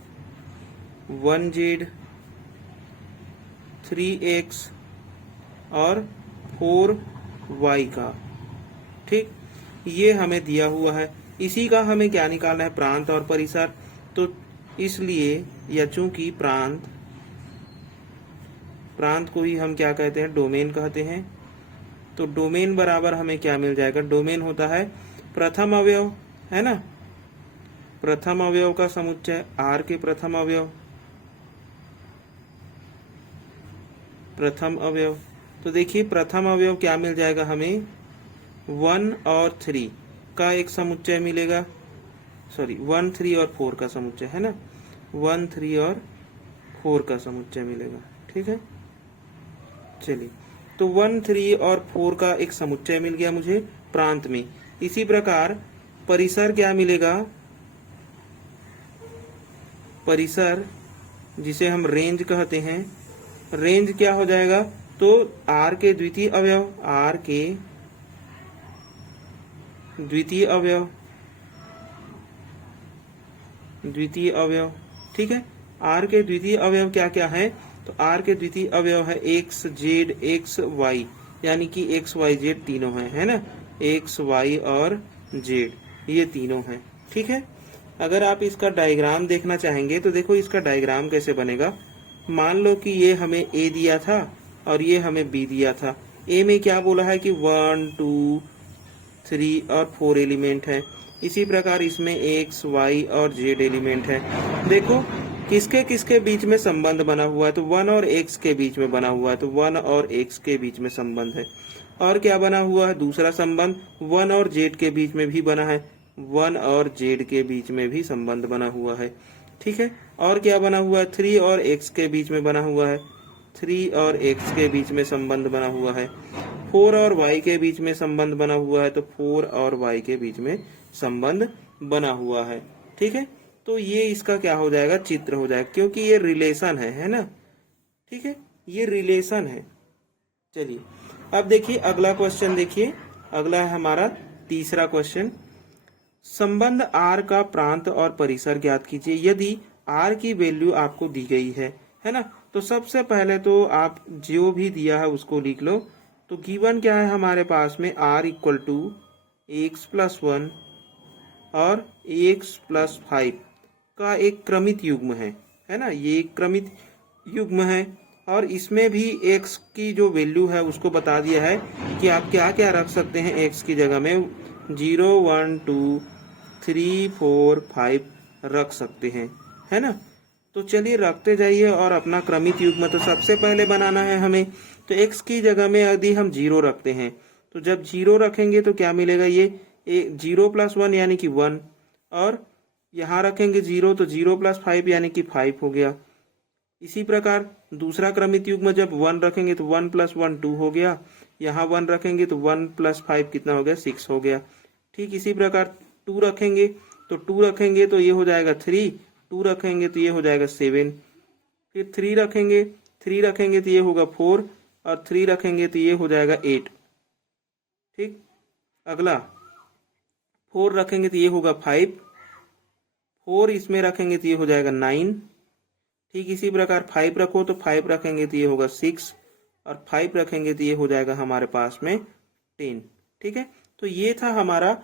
1z 3x और 4y का। ठीक, ये हमें दिया हुआ है। इसी का हमें क्या निकालना है, प्रांत और परिसर। तो इसलिए या चूंकि प्रांत को ही हम क्या कहते हैं, डोमेन कहते हैं। तो डोमेन बराबर हमें क्या मिल जाएगा, डोमेन होता है प्रथम अवयव, है ना, प्रथम अवयव का समुच्चय, आर के प्रथम अवयव, प्रथम अवयव। तो देखिए प्रथम अवयव क्या मिल जाएगा हमें, 1 और 3 का एक समुच्चय मिलेगा, सॉरी 1 3 और 4 का समुच्चय, है ना, 1 3 और 4 का समुच्चय मिलेगा। ठीक है, चलिए तो 1 3 और 4 का एक समुच्चय मिल गया मुझे प्रांत में। इसी प्रकार परिसर क्या मिलेगा, परिसर जिसे हम रेंज कहते हैं, रेंज क्या हो जाएगा, तो आर के द्वितीय अवयव, आर के द्वितीय अवयव, द्वितीय अवयव। ठीक है, आर के द्वितीय अवयव क्या क्या है, तो आर के द्वितीय अवयव है एक्स जेड एक्स वाई, यानी कि एक्स वाई जेड तीनों है ना, एक्स वाई और जेड ये तीनों हैं। ठीक है, अगर आप इसका डायग्राम देखना चाहेंगे तो देखो इसका डायग्राम कैसे बनेगा। मान लो कि ये हमें ए दिया था और ये हमें बी दिया था। ए में क्या बोला है कि 1 2 3 और 4 एलिमेंट है। इसी प्रकार इसमें एक्स वाई और जेड एलिमेंट है। देखो किसके किसके बीच में संबंध बना हुआ है, तो 1 और एक्स के बीच में बना हुआ है, तो 1 और एक्स के बीच में संबंध है। और क्या बना हुआ है, दूसरा संबंध 1 और जेड के बीच में भी बना है, 1 और जेड के बीच में भी संबंध बना हुआ है। ठीक है, और क्या बना हुआ है, 3 और एक्स के बीच में बना हुआ है, 3 और एक्स के बीच में संबंध बना हुआ है। 4 और y के बीच में संबंध बना हुआ है, तो 4 और y के बीच में संबंध बना हुआ है। ठीक है, तो ये इसका क्या हो जाएगा, चित्र हो जाएगा, क्योंकि ये रिलेशन है ना। ठीक है, ये रिलेशन है। चलिए अब देखिए अगला क्वेश्चन, देखिए अगला है हमारा तीसरा क्वेश्चन। संबंध आर का प्रांत और परिसर ज्ञात कीजिए यदि आर की वैल्यू आपको दी गई है ना। तो सबसे पहले तो आप जो भी दिया है उसको लिख लो। तो गिवन क्या है हमारे पास में, आर इक्वल टू x+1 और x+5 का एक क्रमित युग्म है ना। ये एक क्रमित युग्म है और इसमें भी x की जो वैल्यू है उसको बता दिया है कि आप क्या क्या रख सकते हैं x की जगह में। 0 1 2 3 4 5 रख सकते हैं, है ना। तो चलिए रखते जाइए और अपना क्रमित युग्म तो सबसे पहले बनाना है हमें। तो x की जगह में यदि हम 0 रखते हैं तो जब 0 रखेंगे तो क्या मिलेगा, ये 0+1 यानी कि 1, और यहाँ रखेंगे 0 तो 0+5 यानी कि 5 हो गया। इसी प्रकार दूसरा क्रमित युग्म जब 1 रखेंगे तो 1+1 2 हो गया, यहाँ 1 रखेंगे तो 1+5 कितना हो गया, 6 हो गया। ठीक इसी प्रकार 2 रखेंगे तो ये हो जाएगा 3, 2 रखेंगे तो ये हो जाएगा 7, फिर 3 रखेंगे तो ये होगा 4, और 3 रखेंगे तो ये हो जाएगा 8। ठीक, अगला 4 रखेंगे तो ये होगा 5, 4 इसमें रखेंगे तो ये हो जाएगा 9। ठीक इसी प्रकार 5 रखो तो 5 रखेंगे तो ये होगा 6, और 5 रखेंगे तो ये हो जाएगा हमारे पास में 10। ठीक है, तो ये था हमारा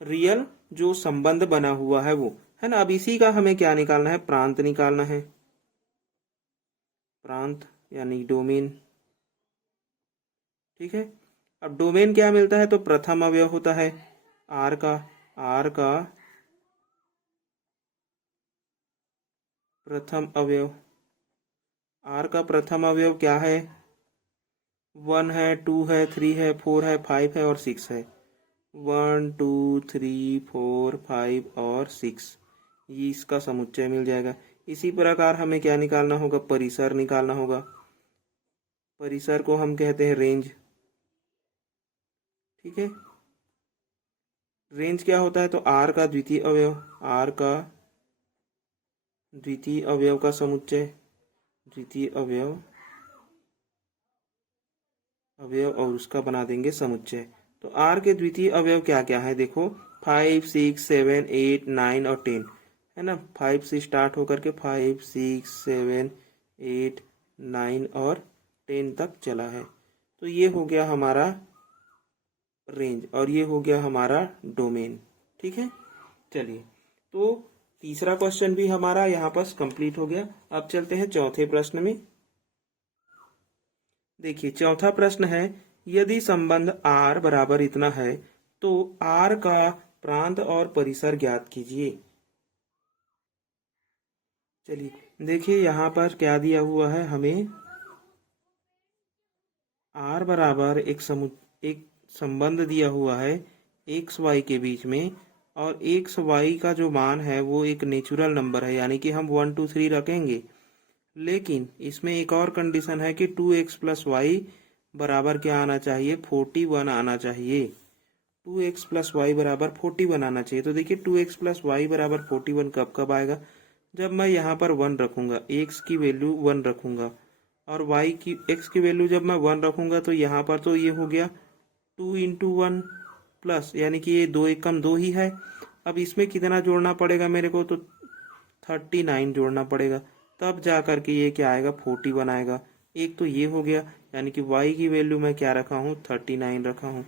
रियल जो संबंध बना हुआ है वो, है ना। अब इसी का हमें क्या निकालना है, प्रांत निकालना है, प्रांत यानी डोमेन। ठीक है, अब डोमेन क्या मिलता है, तो प्रथम अवयव होता है आर का प्रथम अवयव। आर का प्रथम अवयव क्या है, 1 है, 2 है, 3 है, 4 है, 5 है और 6 है। 1 2 3 4 5 और 6, ये इसका समुच्चय मिल जाएगा। इसी प्रकार हमें क्या निकालना होगा, परिसर निकालना होगा। परिसर को हम कहते हैं रेंज। ठीक है, रेंज क्या होता है, तो आर का द्वितीय अवयव का समुच्चय, द्वितीय अवयव और उसका बना देंगे समुच्चय। तो आर के द्वितीय अवयव क्या क्या है, देखो 5 6 7 8 9 और 10, है ना। 5 से स्टार्ट होकर के 5 6 7 8 9 और 10 तक चला है। तो ये हो गया हमारा रेंज और ये हो गया हमारा डोमेन। ठीक है, चलिए तो तीसरा क्वेश्चन भी हमारा यहाँ पर कंप्लीट हो गया। अब चलते हैं चौथे प्रश्न में। देखिए चौथा प्रश्न है, यदि संबंध r बराबर इतना है तो r का प्रांत और परिसर ज्ञात कीजिए। चलिए देखिए यहाँ पर क्या दिया हुआ है हमें, r बराबर एक संबंध दिया हुआ है एक्स वाई के बीच में, और एक्स वाई का जो मान है वो एक नेचुरल नंबर है, यानी कि हम 1 2 3 रखेंगे। लेकिन इसमें एक और कंडीशन है कि 2x+y बराबर क्या आना चाहिए, 41 आना चाहिए। 2x+y बराबर 41 आना चाहिए। तो देखिए 2x+y बराबर 41 कब कब आएगा, जब मैं यहाँ पर 1 रखूंगा, x की वैल्यू 1 रखूंगा, और x की वैल्यू जब मैं 1 रखूंगा तो यहाँ पर तो ये हो गया 2 × 1 प्लस, यानी कि ये 2 1 2 ही है। अब इसमें कितना जोड़ना पड़ेगा मेरे को, तो 39 जोड़ना पड़ेगा, तब जा करके ये क्या आएगा, 41 आएगा। एक तो ये हो गया, यानी कि y की वैल्यू मैं क्या रखा हूँ, 39 रखा हूँ।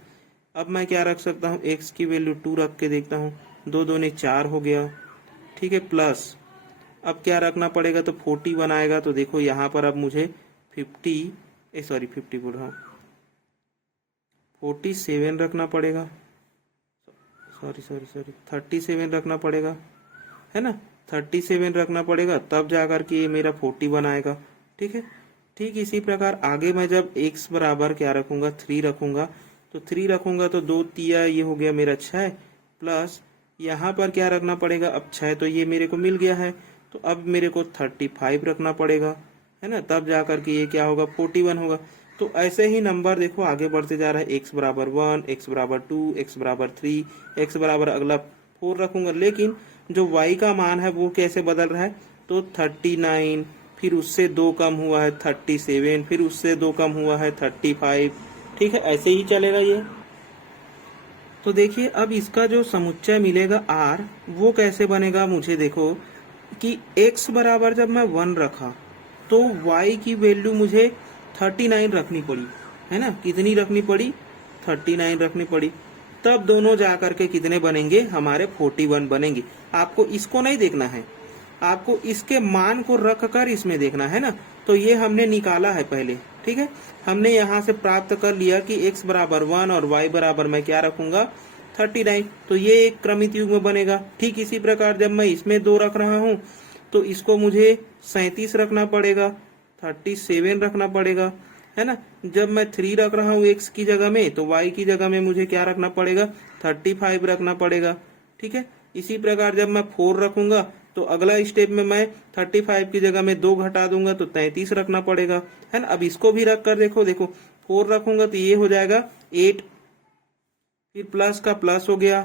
अब मैं क्या रख सकता हूँ, x की वैल्यू 2 रख के देखता हूँ, 2 2 4 हो गया। ठीक है, प्लस अब क्या रखना पड़ेगा, तो 41 आएगा। तो देखो यहाँ पर अब मुझे 50 बोल रहा हूँ, 47 रखना पड़ेगा, 37 रखना पड़ेगा, है ना। 37 रखना पड़ेगा, तब जाकर के ये मेरा 41 आएगा। ठीक है, ठीक इसी प्रकार आगे मैं जब x बराबर क्या रखूंगा, 3 रखूंगा, तो 3 रखूंगा तो 2 तिया ये हो गया मेरा 6, प्लस यहाँ पर क्या रखना पड़ेगा, अब 6 तो ये मेरे को मिल गया है, तो अब मेरे को 35 रखना पड़ेगा, है ना, तब जाकर के ये क्या होगा, 41 होगा। तो ऐसे ही नंबर देखो आगे बढ़ते जा रहा है, x बराबर 1, x बराबर 2, x बराबर 3, x बराबर अगला 4 रखूंगा, लेकिन जो y का मान है वो कैसे बदल रहा है, तो 39, फिर उससे 2 कम हुआ है 37, फिर उससे 2 कम हुआ है 35। ठीक है, ऐसे ही चलेगा ये। तो देखिए अब इसका जो समुच्चय मिलेगा r, वो कैसे बनेगा, मुझे देखो कि x बराबर जब मैं 1 रखा तो y की वैल्यू मुझे 39 रखनी पड़ी, है ना। कितनी रखनी पड़ी, 39 रखनी पड़ी। तब दोनों जाकर के कितने बनेंगे, हमारे 41 बनेंगे। आपको इसको नहीं देखना है, आपको इसके मान को रख कर इसमें देखना है ना। तो ये हमने निकाला है पहले, ठीक है। हमने यहाँ से प्राप्त कर लिया कि x बराबर 1 और y बराबर मैं क्या रखूंगा, 39। तो ये एक क्रमित युग्म बनेगा। ठीक इसी प्रकार जब मैं इसमें 2 रख रहा हूँ तो इसको मुझे 37 रखना पड़ेगा, 37 रखना पड़ेगा, है ना। जब मैं 3 रख रहा हूँ x की जगह में, तो y की जगह में मुझे क्या रखना पड़ेगा, 35 रखना पड़ेगा। ठीक है, इसी प्रकार जब मैं 4 रखूंगा तो अगला स्टेप में मैं 35 की जगह में 2 घटा दूंगा तो 33 रखना पड़ेगा, है ना। अब इसको भी रख कर देखो, 4 रखूंगा तो ये हो जाएगा 8, फिर प्लस का प्लस हो गया।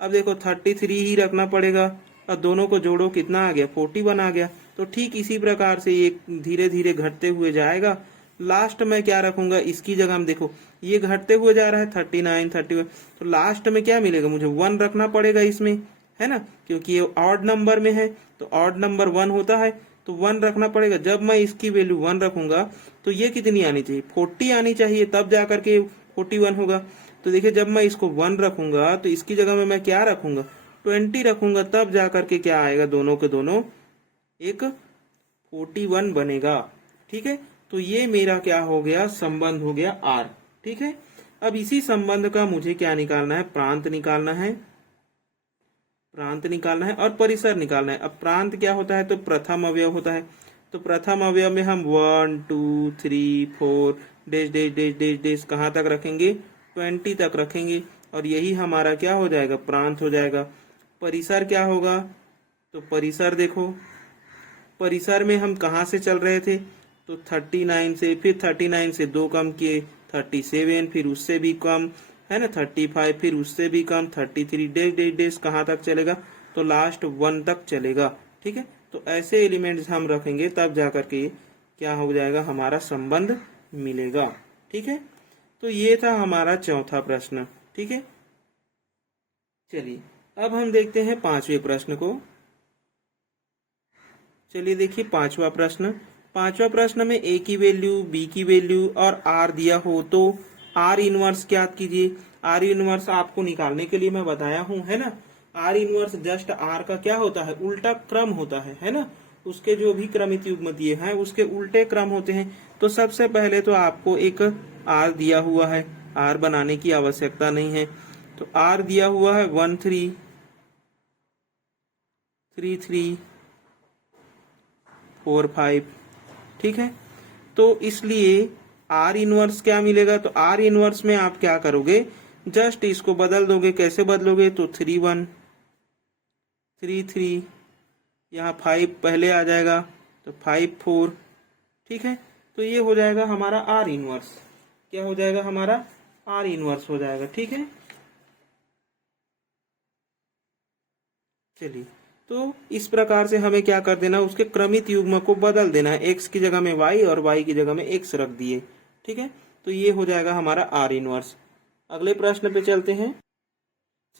अब देखो 33 ही रखना पड़ेगा, और दोनों को जोड़ो कितना आ गया, 41 आ गया। तो ठीक इसी प्रकार से ये धीरे धीरे घटते हुए जाएगा। लास्ट में क्या रखूंगा, इसकी जगह हम देखो ये घटते हुए जा रहा है 39, 31, तो लास्ट में क्या मिलेगा, मुझे 1 रखना पड़ेगा इसमें, है ना, क्योंकि ये ऑड नंबर में है तो ऑड नंबर 1 होता है, तो 1 रखना पड़ेगा। जब मैं इसकी वैल्यू 1 रखूंगा तो ये कितनी आनी चाहिए, 40 आनी चाहिए, तब जाकर के 41 होगा। तो देखिए जब मैं इसको 1 रखूंगा तो इसकी जगह में मैं क्या रखूंगा, 20 रखूंगा, तब जाकर के क्या आएगा, दोनों के दोनों एक 41 बनेगा। ठीक है, तो ये मेरा क्या हो गया, संबंध हो गया R। ठीक है, अब इसी संबंध का मुझे क्या निकालना है, प्रांत निकालना है, प्रांत निकालना है और परिसर निकालना है। अब प्रांत क्या होता है, तो प्रथम अवयव होता है। तो प्रथम अवयव में हम 1 2 3 4 dash dash dash dash dash कहाँ तक रखेंगे, 20 तक रखेंगे, और यही हमारा क्या हो जाएगा, प्रांत हो जाएगा। परिसर क्या होगा, तो परिसर देखो, परिसर में हम कहाँ से चल रहे थे, तो 39 से, फिर 39 से 2 कम किए 37, फिर उससे भी कम, है ना 35, फिर उससे भी कम 33, डेश डेश डेश कहाँ तक चलेगा, तो लास्ट 1 तक चलेगा। ठीक है, तो ऐसे एलिमेंट्स हम रखेंगे तब जाकर के क्या हो जाएगा, हमारा संबंध मिलेगा। ठीक है, तो ये था हमारा चौथा प्रश्न। ठीक है, चलिए अब हम देखते हैं 5वें प्रश्न को। चलिए देखिए 5वां प्रश्न। 5वां प्रश्न में a की वैल्यू, b की वैल्यू और r दिया हो तो r इनवर्स ज्ञात कीजिए। r इनवर्स आपको निकालने के लिए मैं बताया हूं, है ना। r इनवर्स जस्ट r का क्या होता है, उल्टा क्रम होता है ना। उसके जो भी क्रमित युग्म दिए हैं उसके उल्टे क्रम होते हैं। तो सबसे पहले तो आपको एक r दिया हुआ है, r बनाने की आवश्यकता नहीं है। तो r दिया हुआ है 1 3 3 3 4 5। ठीक है, तो इसलिए R इनवर्स क्या मिलेगा, तो R इनवर्स में आप क्या करोगे, जस्ट इसको बदल दोगे। कैसे बदलोगे, तो 3 1 3 3, यहाँ 5 पहले आ जाएगा तो 5 4। ठीक है, तो ये हो जाएगा हमारा R इनवर्स। क्या हो जाएगा, हमारा R इनवर्स हो जाएगा। ठीक है, चलिए तो इस प्रकार से हमें क्या कर देना, उसके क्रमित युग्म को बदल देना है। x की जगह में y और y की जगह में x रख दिए। ठीक है, तो ये हो जाएगा हमारा R इनवर्स। अगले प्रश्न पे चलते हैं।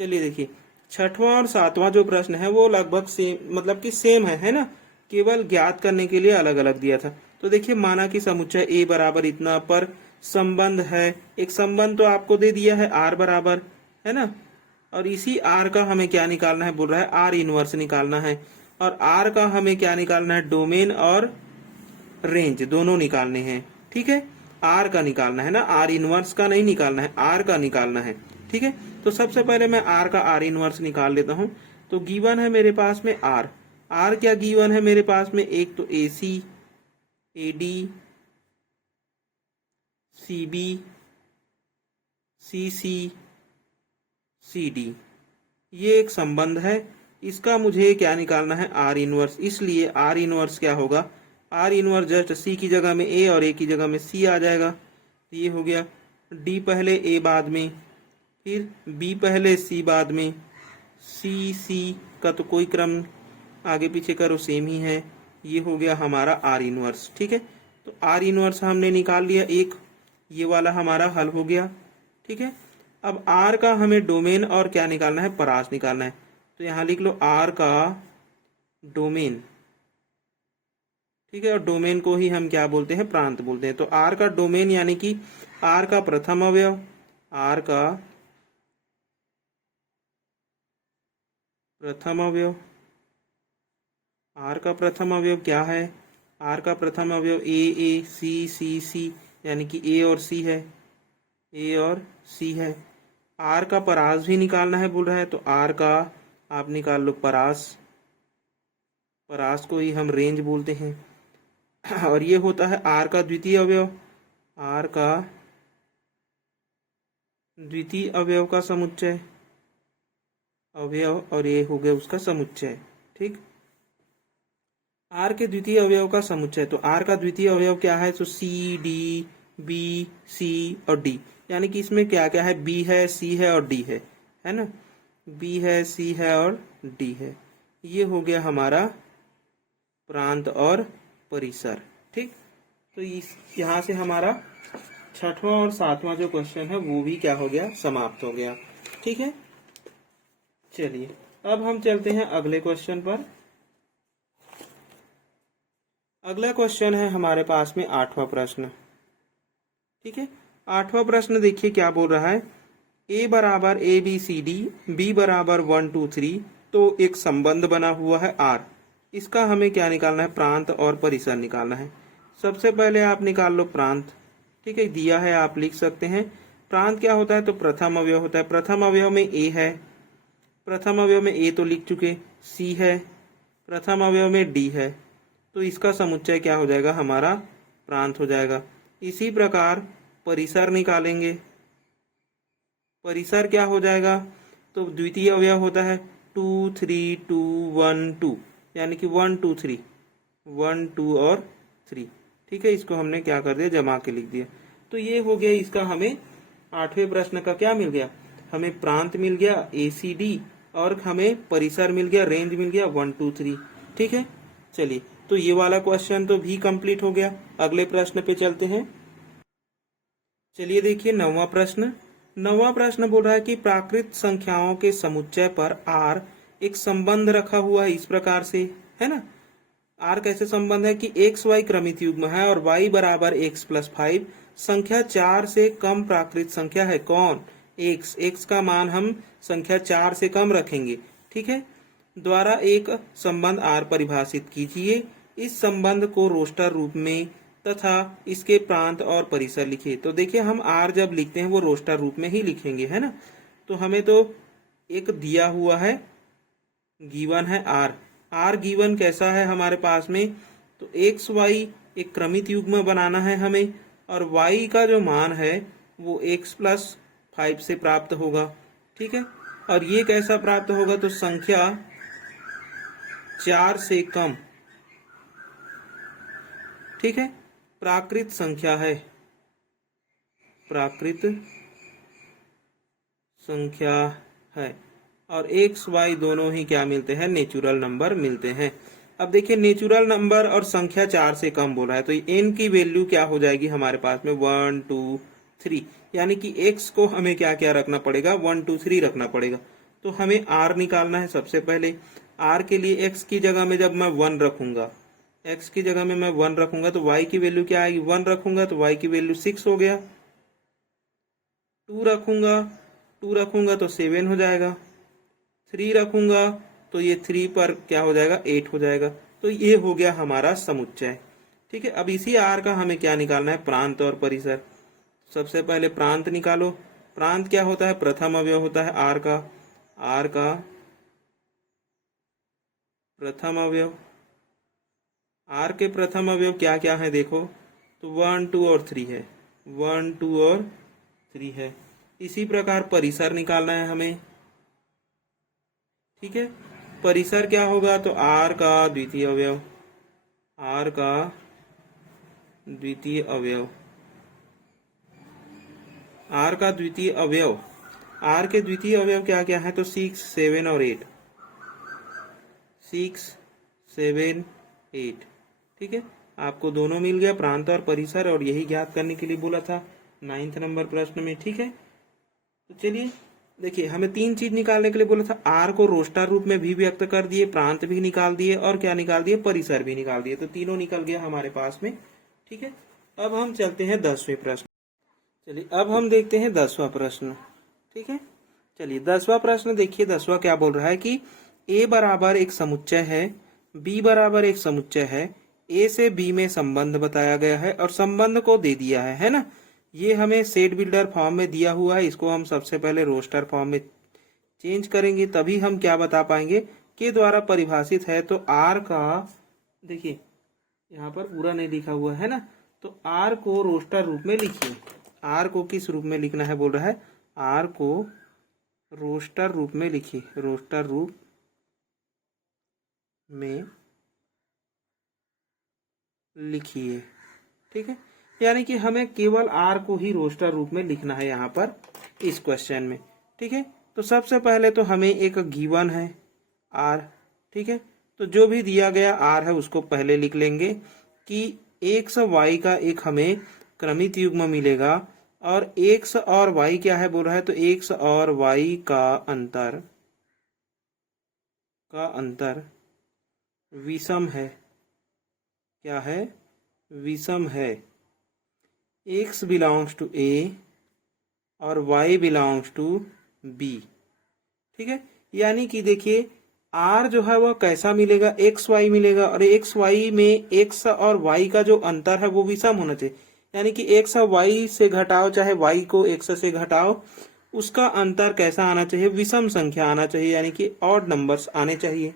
चलिए देखिए 6वां और 7वां जो प्रश्न है वो लगभग सेम, मतलब कि सेम है ना, केवल ज्ञात करने के लिए अलग अलग दिया था। तो देखिए माना कि समुच्चय a बराबर इतना पर संबंध है, एक संबंध तो आपको दे दिया है r बराबर, है ना, और इसी R का हमें क्या निकालना है, बोल रहा है R इनवर्स निकालना है। और R का हमें क्या निकालना है, डोमेन और रेंज दोनों निकालने हैं। ठीक है, R का निकालना है ना, R इनवर्स का नहीं निकालना है, R का निकालना है। ठीक है, तो सबसे पहले मैं R का R इनवर्स निकाल लेता हूं। तो गिवन है मेरे पास में R, R क्या गिवन है मेरे पास में, एक तो AC, AD, CB, CC, CD, ये एक संबंध है। इसका मुझे क्या निकालना है, R इनवर्स। इसलिए R इनवर्स क्या होगा, R इनवर्स जस्ट C की जगह में A और A की जगह में C आ जाएगा। ये हो गया, D पहले A बाद में, फिर B पहले C बाद में, सी का तो कोई क्रम आगे पीछे करो सेम ही है। ये हो गया हमारा आर इनवर्स। ठीक है, तो आर इनवर्स हमने निकाल लिया एक, ये वाला हमारा हल हो गया। ठीक है, अब आर का हमें डोमेन और क्या निकालना है, परास निकालना है। तो यहाँ लिख लो आर का डोमेन। ठीक है, और डोमेन को ही हम क्या बोलते हैं, प्रांत बोलते हैं। तो आर का डोमेन यानी कि आर का प्रथम अवयव, आर का प्रथम अवयव, आर का प्रथम अवयव क्या है, आर का प्रथम अवयव ए सी यानी कि ए और सी है, ए और सी है। आर का परास भी निकालना है बोल रहा है, तो आर का आप निकाल लो परास, परास को ही हम रेंज बोलते हैं। और ये होता है आर का द्वितीय अवयव, आर का द्वितीय अवयव का समुच्चय, अवयव, और ये हो गया उसका समुच्चय। ठीक, आर के द्वितीय अवयव का समुच्चय, तो आर का द्वितीय अवयव क्या है, तो सी डी बी सी और डी, यानी कि इसमें क्या क्या है, बी है, सी है और डी है ना, बी है, सी है और डी है। ये हो गया हमारा प्रांत और परिसर। ठीक, तो इस यहाँ से हमारा छठवां और सातवां जो क्वेश्चन है वो भी क्या हो गया, समाप्त हो गया। ठीक है, चलिए अब हम चलते हैं अगले क्वेश्चन पर। अगला क्वेश्चन है हमारे पास में आठवां प्रश्न। ठीक है, आठवां प्रश्न देखिए क्या बोल रहा है, ए बराबर A B C D, B बराबर 1 2 3, तो एक संबंध बना हुआ है आर, इसका हमें क्या निकालना है, प्रांत और परिसर निकालना है। सबसे पहले आप निकाल लो प्रांत। ठीक है, दिया है आप लिख सकते हैं। प्रांत क्या होता है, तो प्रथम अवयव होता है। प्रथम अवयव में ए है, प्रथम अवयव में ए तो लिख चुके, सी है, प्रथम अवयव में डी है, तो इसका समुच्चय क्या हो जाएगा, हमारा प्रांत हो जाएगा। इसी प्रकार परिसर निकालेंगे, परिसर क्या हो जाएगा, तो द्वितीय अवयव होता है 2 3 2 1 2, यानी कि 1 2 3, 1 2 और 3। ठीक है, इसको हमने क्या कर दिया, जमा के लिख दिया। तो ये हो गया इसका, हमें आठवें प्रश्न का क्या मिल गया, हमें प्रांत मिल गया ACD, और हमें परिसर मिल गया, रेंज मिल गया 1 2 3। ठीक है, चलिए तो ये वाला क्वेश्चन तो भी कंप्लीट हो गया। अगले प्रश्न पे चलते हैं। चलिए देखिए नौवां प्रश्न। नौवां प्रश्न बोल रहा है कि प्राकृत संख्याओं के समुच्चय पर आर एक संबंध रखा हुआ है इस प्रकार से, है ना। आर कैसे संबंध है कि एक्स वाई क्रमित युग्म है और वाई बराबर एक्स प्लस 5, संख्या 4 से कम प्राकृत संख्या है। कौन, एक्स, एक्स का मान हम संख्या 4 से कम रखेंगे। ठीक है, द्वारा एक संबंध आर परिभाषित कीजिए। इस संबंध को रोस्टर रूप में तथा इसके प्रांत और परिसर लिखिए। तो देखिए हम आर जब लिखते हैं वो रोस्टर रूप में ही लिखेंगे, है ना। तो हमें तो एक दिया हुआ है, गिवन है आर। आर गिवन कैसा है हमारे पास में, तो एक्स वाई एक क्रमित युग्म बनाना है हमें, और वाई का जो मान है वो एक्स प्लस 5 से प्राप्त होगा। ठीक है, और ये कैसा प्राप्त होगा, तो संख्या 4 से कम। ठीक है, प्राकृत संख्या है, प्राकृत संख्या है, और एक्स वाई दोनों ही क्या मिलते हैं, नेचुरल नंबर मिलते हैं। अब देखिए नेचुरल नंबर और संख्या 4 से कम बोला है, तो एन की वैल्यू क्या हो जाएगी हमारे पास में 1 2 3, यानी कि एक्स को हमें क्या क्या रखना पड़ेगा, 1 2 3 रखना पड़ेगा। तो हमें आर निकालना है। सबसे पहले आर के लिए एक्स की जगह में जब मैं 1 रखूंगा, एक्स की जगह में मैं 1 रखूंगा, तो वाई की वैल्यू क्या आएगी, 1 रखूंगा तो वाई की वैल्यू 6 हो गया। 2 रखूंगा, 2 रखूंगा तो 7 हो जाएगा। 3 रखूंगा तो ये 3 पर क्या हो जाएगा, 8 हो जाएगा। तो ये हो गया हमारा समुच्चय। ठीक है, अब इसी आर का हमें क्या निकालना है, प्रांत और परिसर। सबसे पहले प्रांत निकालो। प्रांत क्या होता है, प्रथम अवयव होता है आर का, आर का प्रथम अवयव। आर के प्रथम अवयव क्या क्या है देखो, तो 1 2 और 3 है, 1 2 और 3 है। इसी प्रकार परिसर निकालना है हमें। ठीक है, परिसर क्या होगा, तो आर का द्वितीय अवयव, आर का द्वितीय अवयव, आर का द्वितीय अवयव आर के द्वितीय अवयव क्या क्या है, तो 6, 7 और 8, 6, 7, 8। ठीक है, आपको दोनों मिल गया, प्रांत और परिसर, और यही ज्ञात करने के लिए बोला था 9th नंबर प्रश्न में। ठीक है, तो चलिए देखिए, हमें 3 चीज निकालने के लिए बोला था। आर को रोस्टर रूप में भी व्यक्त कर दिए, प्रांत भी निकाल दिए, और क्या निकाल दिए, परिसर भी निकाल दिए। तो तीनों निकल गया हमारे पास में। ठीक है, अब हम चलते हैं 10वें प्रश्न। चलिए अब हम देखते हैं 10वां प्रश्न। ठीक है, चलिए 10वां प्रश्न देखिए। 10वां क्या बोल रहा है कि ए बराबर एक समुच्चय है, बी बराबर एक समुच्चय है, ए से बी में संबंध बताया गया है और संबंध को दे दिया है ना। ये हमें सेट बिल्डर फॉर्म में दिया हुआ है, इसको हम सबसे पहले रोस्टर फॉर्म में चेंज करेंगे, तभी हम क्या बता पाएंगे के द्वारा परिभाषित है। तो आर का देखिए यहाँ पर पूरा नहीं लिखा हुआ है ना, तो आर को रोस्टर रूप में लिखिए। आर को किस रूप में लिखना है बोल रहा है, आर को रोस्टर रूप में लिखिए, रोस्टर रूप में लिखिए। ठीक है, यानी कि हमें केवल आर को ही रोस्टर रूप में लिखना है यहाँ पर इस क्वेश्चन में। ठीक है, तो सबसे पहले तो हमें एक गिवन है आर। ठीक है, तो जो भी दिया गया आर है उसको पहले लिख लेंगे कि एक्स वाई का एक हमें क्रमित युग्म मिलेगा, और एक्स और वाई क्या है बोल रहा है, तो एक्स और वाई का अंतर विषम है। क्या है, विषम है। x बिलोंग्स टू ए और y बिलोंग्स टू b। ठीक है, यानी कि देखिए r जो है वह कैसा मिलेगा, एक्स वाई मिलेगा, और एक्स वाई में x और y का जो अंतर है वो विषम होना चाहिए। यानी कि x और y से घटाओ, चाहे y को x से घटाओ, उसका अंतर कैसा आना चाहिए, विषम संख्या आना चाहिए, यानी कि ऑड नंबर्स आने चाहिए।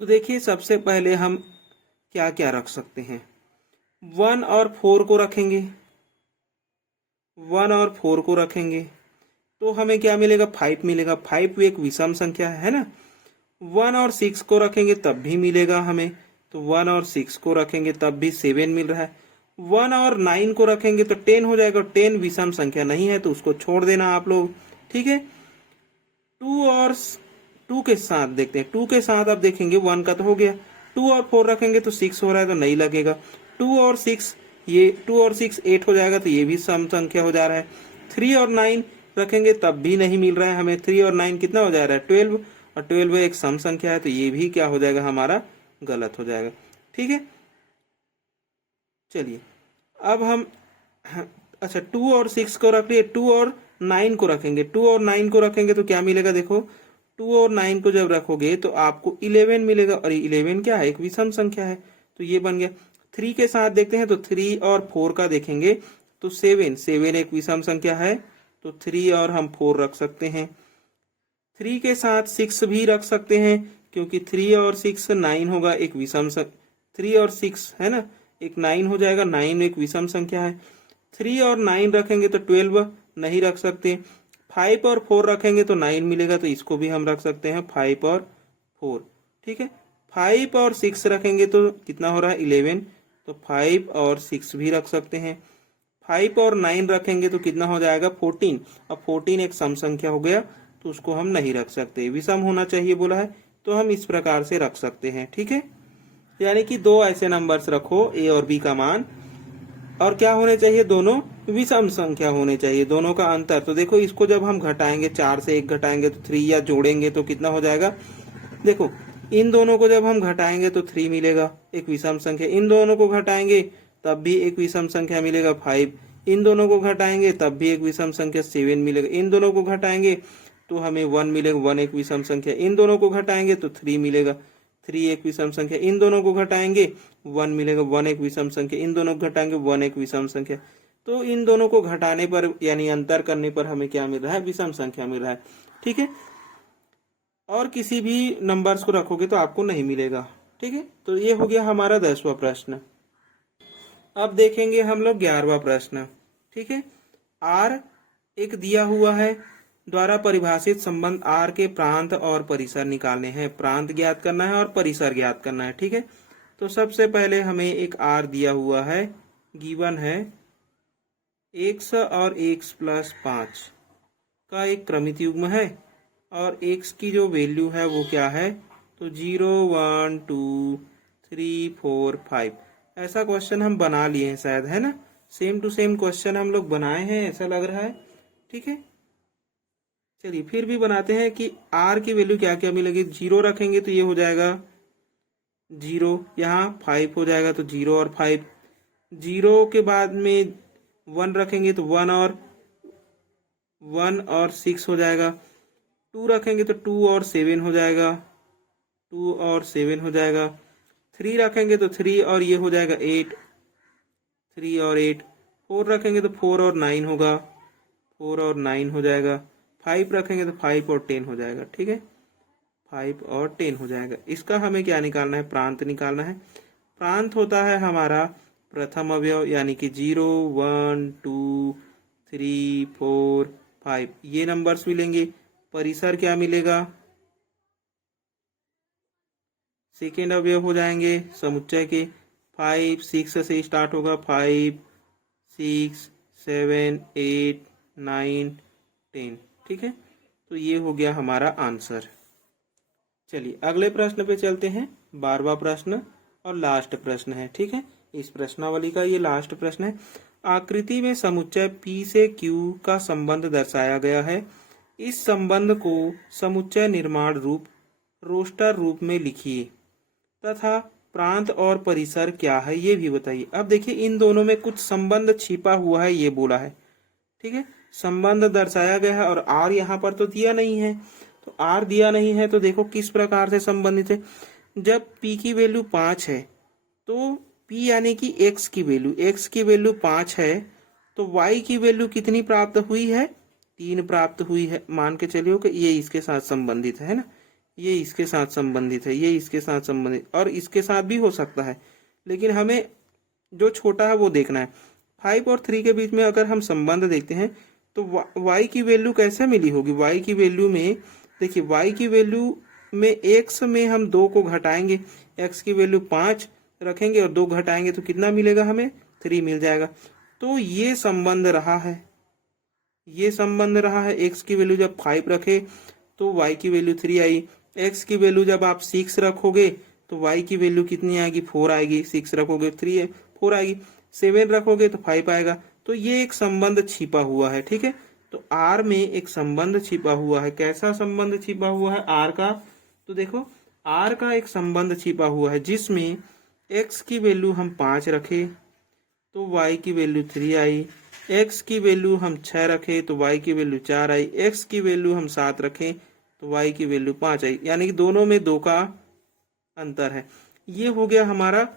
तो देखिए सबसे पहले हम क्या क्या रख सकते हैं, 1 और 4 को रखेंगे, 1 और 4 को रखेंगे तो हमें क्या मिलेगा, 5 मिलेगा। 5 एक विषम संख्या है ना। 1 और 6 को रखेंगे तब भी मिलेगा हमें, तो 1 और 6 को रखेंगे तब भी 7 मिल रहा है। 1 और 9 को रखेंगे तो 10 हो जाएगा। 10 विषम संख्या नहीं है तो उसको छोड़ देना आप लोग। ठीक है, 2 और 2 के साथ देखते हैं, 2 के साथ अब देखेंगे 1 का तो हो गया, 2 और 4 रखेंगे तो 6 हो रहा है तो नहीं लगेगा। 2 और 6 ये 2 और 6 8 हो जाएगा तो ये भी सम संख्या हो जा रहा है। 3 और 9 रखेंगे तब भी नहीं मिल रहा है हमें। 3 और 9 कितना हो जा रहा है, 12, और 12 एक सम संख्या है तो ये भी क्या हो जाएगा हमारा, गलत हो जाएगा। ठीक है, चलिए अब हम अच्छा 2 और 6 को रख लिए, 2 और 9 को रखेंगे, 2 और 9 को रखेंगे तो क्या मिलेगा, देखो 2 और 9 को जब रखोगे तो आपको 11 मिलेगा, और 11 क्या है, एक विषम संख्या है, तो ये बन गया। 3 के साथ देखते हैं तो 3 और 4 का देखेंगे तो 7 एक विषम संख्या है, तो 3 और हम 4 रख सकते हैं। 3 के साथ 6 भी रख सकते हैं क्योंकि 3 और 6 9 होगा, एक विषम 3 और 6 है ना, एक 9 हो जाएगा, 9 एक विषम संख्या है। 3 और 9 रखेंगे तो 12 नहीं रख सकते। 5 और 4 रखेंगे तो 9 मिलेगा, तो इसको भी हम रख सकते हैं 5 और 4। ठीक है, 5 और 6 रखेंगे तो कितना हो रहा है, 11, तो 5 और 6 भी रख सकते हैं। 5 और 9 रखेंगे तो कितना हो जाएगा, 14। अब 14 एक सम संख्या हो गया तो उसको हम नहीं रख सकते, विषम होना चाहिए बोला है, तो हम इस प्रकार से रख सकते हैं। ठीक है, यानी कि 2 ऐसे नंबर्स रखो ए और बी का मान, और क्या होने चाहिए, दोनों विषम संख्या होने चाहिए, दोनों का अंतर। तो देखो इसको जब हम घटाएंगे, 4 से 1 घटाएंगे तो 3, या जोड़ेंगे तो कितना हो जाएगा, देखो इन दोनों को जब हम घटाएंगे तो 3 मिलेगा, एक विषम संख्या। इन दोनों को घटाएंगे तब भी एक विषम संख्या मिलेगा, 5। इन दोनों को घटाएंगे तब भी एक विषम संख्या, 7 मिलेगा। इन दोनों को घटाएंगे तो हमें 1 मिलेगा, 1 एक विषम संख्या। इन दोनों को घटाएंगे तो 3 मिलेगा, 3 एक विषम संख्या। इन दोनों को घटाएंगे 1 मिलेगा, 1 एक विषम संख्या। इन दोनों को घटाएंगे 1 एक विषम संख्या। तो इन दोनों को घटाने पर यानी अंतर करने पर हमें क्या मिल रहा है, विषम संख्या मिल रहा है। ठीक है, और किसी भी नंबर्स को रखोगे तो आपको नहीं मिलेगा। ठीक है, तो ये हो गया हमारा 10वां प्रश्न। अब देखेंगे हम लोग 11वां प्रश्न। ठीक है, आर एक दिया हुआ है, द्वारा परिभाषित संबंध आर के प्रांत और परिसर निकालने हैं। प्रांत ज्ञात करना है और परिसर ज्ञात करना है। ठीक है, तो सबसे पहले हमें एक आर दिया हुआ है, गिवन है x और x + 5 का एक क्रमित युग्म है और x की जो वैल्यू है वो क्या है, तो 0 1 2 3 4 5। ऐसा क्वेश्चन हम बना लिए हैं शायद, है ना, सेम टू सेम क्वेश्चन हम लोग बनाए हैं ऐसा लग रहा है। ठीक है, चलिए फिर भी बनाते हैं कि r की वैल्यू क्या क्या मिलेगी। 0 रखेंगे तो ये हो जाएगा 0, यहाँ 5 हो जाएगा तो 0 और 5। 0 के बाद में 1 रखेंगे तो 1 और 6 हो जाएगा। 2 रखेंगे तो 2 और 7 हो जाएगा, 2 और 7 हो जाएगा। 3 रखेंगे तो 3 और ये हो जाएगा 8, 3 और 8। 4 रखेंगे तो 4 और 9 होगा, 4 और 9 हो जाएगा। 5 रखेंगे तो 5 और 10 हो जाएगा। ठीक है, 5 और 10 हो जाएगा। इसका हमें क्या निकालना है, प्रांत निकालना है। प्रांत होता है हमारा प्रथम अवयव, यानी कि 0 1 2 3 4 5 ये नंबर्स मिलेंगे। परिसर क्या मिलेगा, सेकेंड अवयव हो जाएंगे समुच्चय के। 5 6 से स्टार्ट होगा, 5 6 7 8 9 10। ठीक है, तो ये हो गया हमारा आंसर। चलिए अगले प्रश्न पे चलते हैं। 12वां प्रश्न और लास्ट प्रश्न है। ठीक है, इस प्रश्नावली का ये लास्ट प्रश्न है। आकृति में समुच्चय P से Q का संबंध दर्शाया गया है। इस संबंध को समुच्चय निर्माण रूप रोस्टर रूप में लिखिए तथा प्रांत और परिसर क्या है ये भी बताइए। अब देखिए इन दोनों में कुछ संबंध छिपा हुआ है ये बोला है। ठीक है, संबंध दर्शाया गया है और आर यहाँ पर तो दिया नहीं है, तो आर दिया नहीं है तो देखो किस प्रकार से संबंधित है। जब P की वैल्यू 5 है तो P यानी कि x की वैल्यू 5 है तो y की वैल्यू कितनी प्राप्त हुई है, 3 प्राप्त हुई है। मान के चलिए कि ये इसके साथ संबंधित है ना, ये इसके साथ संबंधित है, ये इसके साथ संबंधित और इसके साथ भी हो सकता है, लेकिन हमें जो छोटा है वो देखना है। 5 और 3 के बीच में अगर हम संबंध देखते हैं तो y की वैल्यू कैसे मिली होगी। y की वैल्यू में देखिए, y की वैल्यू में x में हम 2 को घटाएंगे, x की वैल्यू 5 रखेंगे और 2 घटाएंगे तो कितना मिलेगा, हमें 3 मिल जाएगा। तो ये संबंध रहा है, ये संबंध रहा है। x की वैल्यू जब 5 रखे तो y की वैल्यू 3 आई। x की वैल्यू जब आप 6 रखोगे तो y की वैल्यू कितनी आएगी, 4 आएगी। 6 रखोगे 3 है, 4 आएगी। 7 रखोगे तो 5 आएगा। तो ये एक संबंध छिपा हुआ है। ठीक है, तो R में एक संबंध छिपा हुआ है। कैसा संबंध छिपा हुआ है R का, तो देखो R का एक संबंध छिपा हुआ है जिसमें x की वैल्यू हम 5 रखे तो y की वैल्यू 3 आई। x की वैल्यू हम 6 रखे तो y की वैल्यू 4 आई। x की वैल्यू हम 7 रखे तो y की वैल्यू 5 आई, यानी कि दोनों में 2 का अंतर है। ये हो गया हमारा,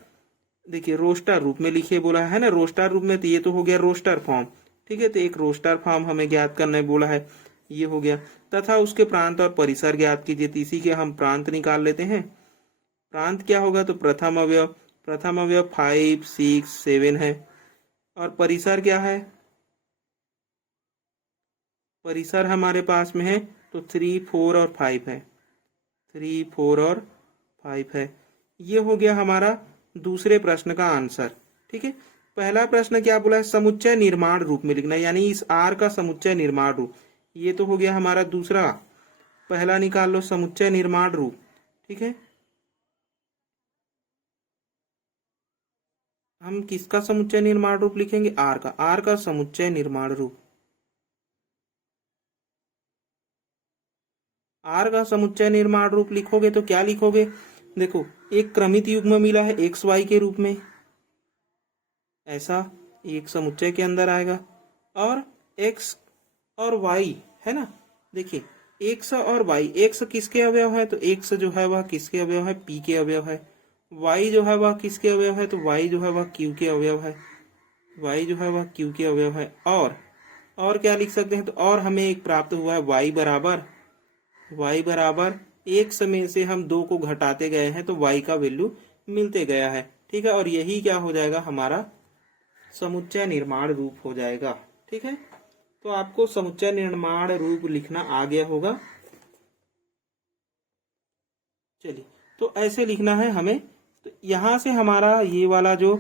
देखिए रोस्टर रूप में लिखिए बोला है ना, रोस्टर रूप में, तो ये तो हो गया रोस्टर फॉर्म। ठीक है, तो एक रोस्टर फॉर्म हमें ज्ञात करना है बोला है, ये हो गया। तथा उसके प्रांत और परिसर ज्ञात कीजिए, तो इसी के हम प्रांत निकाल लेते हैं। प्रांत क्या होगा, तो प्रथम अवयव 5 6 7 है। और परिसर क्या है, परिसर हमारे पास में है तो 3 4 और 5 है, 3 4 और 5 है। ये हो गया हमारा दूसरे प्रश्न का आंसर। ठीक है, पहला प्रश्न क्या बोला है, समुच्चय निर्माण रूप में लिखना, यानी इस आर का समुच्चय निर्माण रूप। ये तो हो गया हमारा दूसरा, पहला निकाल लो समुच्चय निर्माण रूप। ठीक है, हम किसका समुच्चय निर्माण रूप लिखेंगे, आर का, आर का समुच्चय निर्माण रूप। आर का समुच्चय निर्माण रूप लिखोगे तो क्या लिखोगे, देखो एक क्रमित युग्म मिला है एक्स वाई के रूप में, ऐसा एक समुच्चय के अंदर आएगा। और x और y है ना, देखिए x और y, x किसके अवयव है, तो x जो है वह किसके अवयव है, p के अवयव है। y जो है वह किसके अवयव है, तो y जो है वह q के अवयव है, y जो है वह q के अवयव है। और क्या लिख सकते हैं, तो और हमें एक प्राप्त हुआ है y बराबर x में से हम 2 को घटाते गए हैं तो y का वैल्यू मिलते गया है। ठीक है, और यही क्या हो जाएगा, हमारा समुच्चय निर्माण रूप हो जाएगा। ठीक है, तो आपको समुच्चय निर्माण रूप लिखना आ गया होगा। चलिए, तो ऐसे लिखना है हमें। तो यहां से हमारा ये वाला जो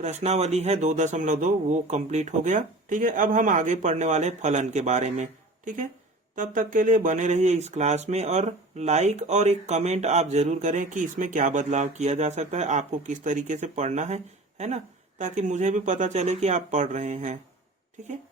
प्रश्नावली है 2.2 वो कंप्लीट हो गया। ठीक है, अब हम आगे पढ़ने वाले फलन के बारे में। ठीक है, तब तक के लिए बने रहिए इस क्लास में, और लाइक और एक कमेंट आप जरूर करें कि इसमें क्या बदलाव किया जा सकता है, आपको किस तरीके से पढ़ना है ना, ताकि मुझे भी पता चले कि आप पढ़ रहे हैं। ठीक है।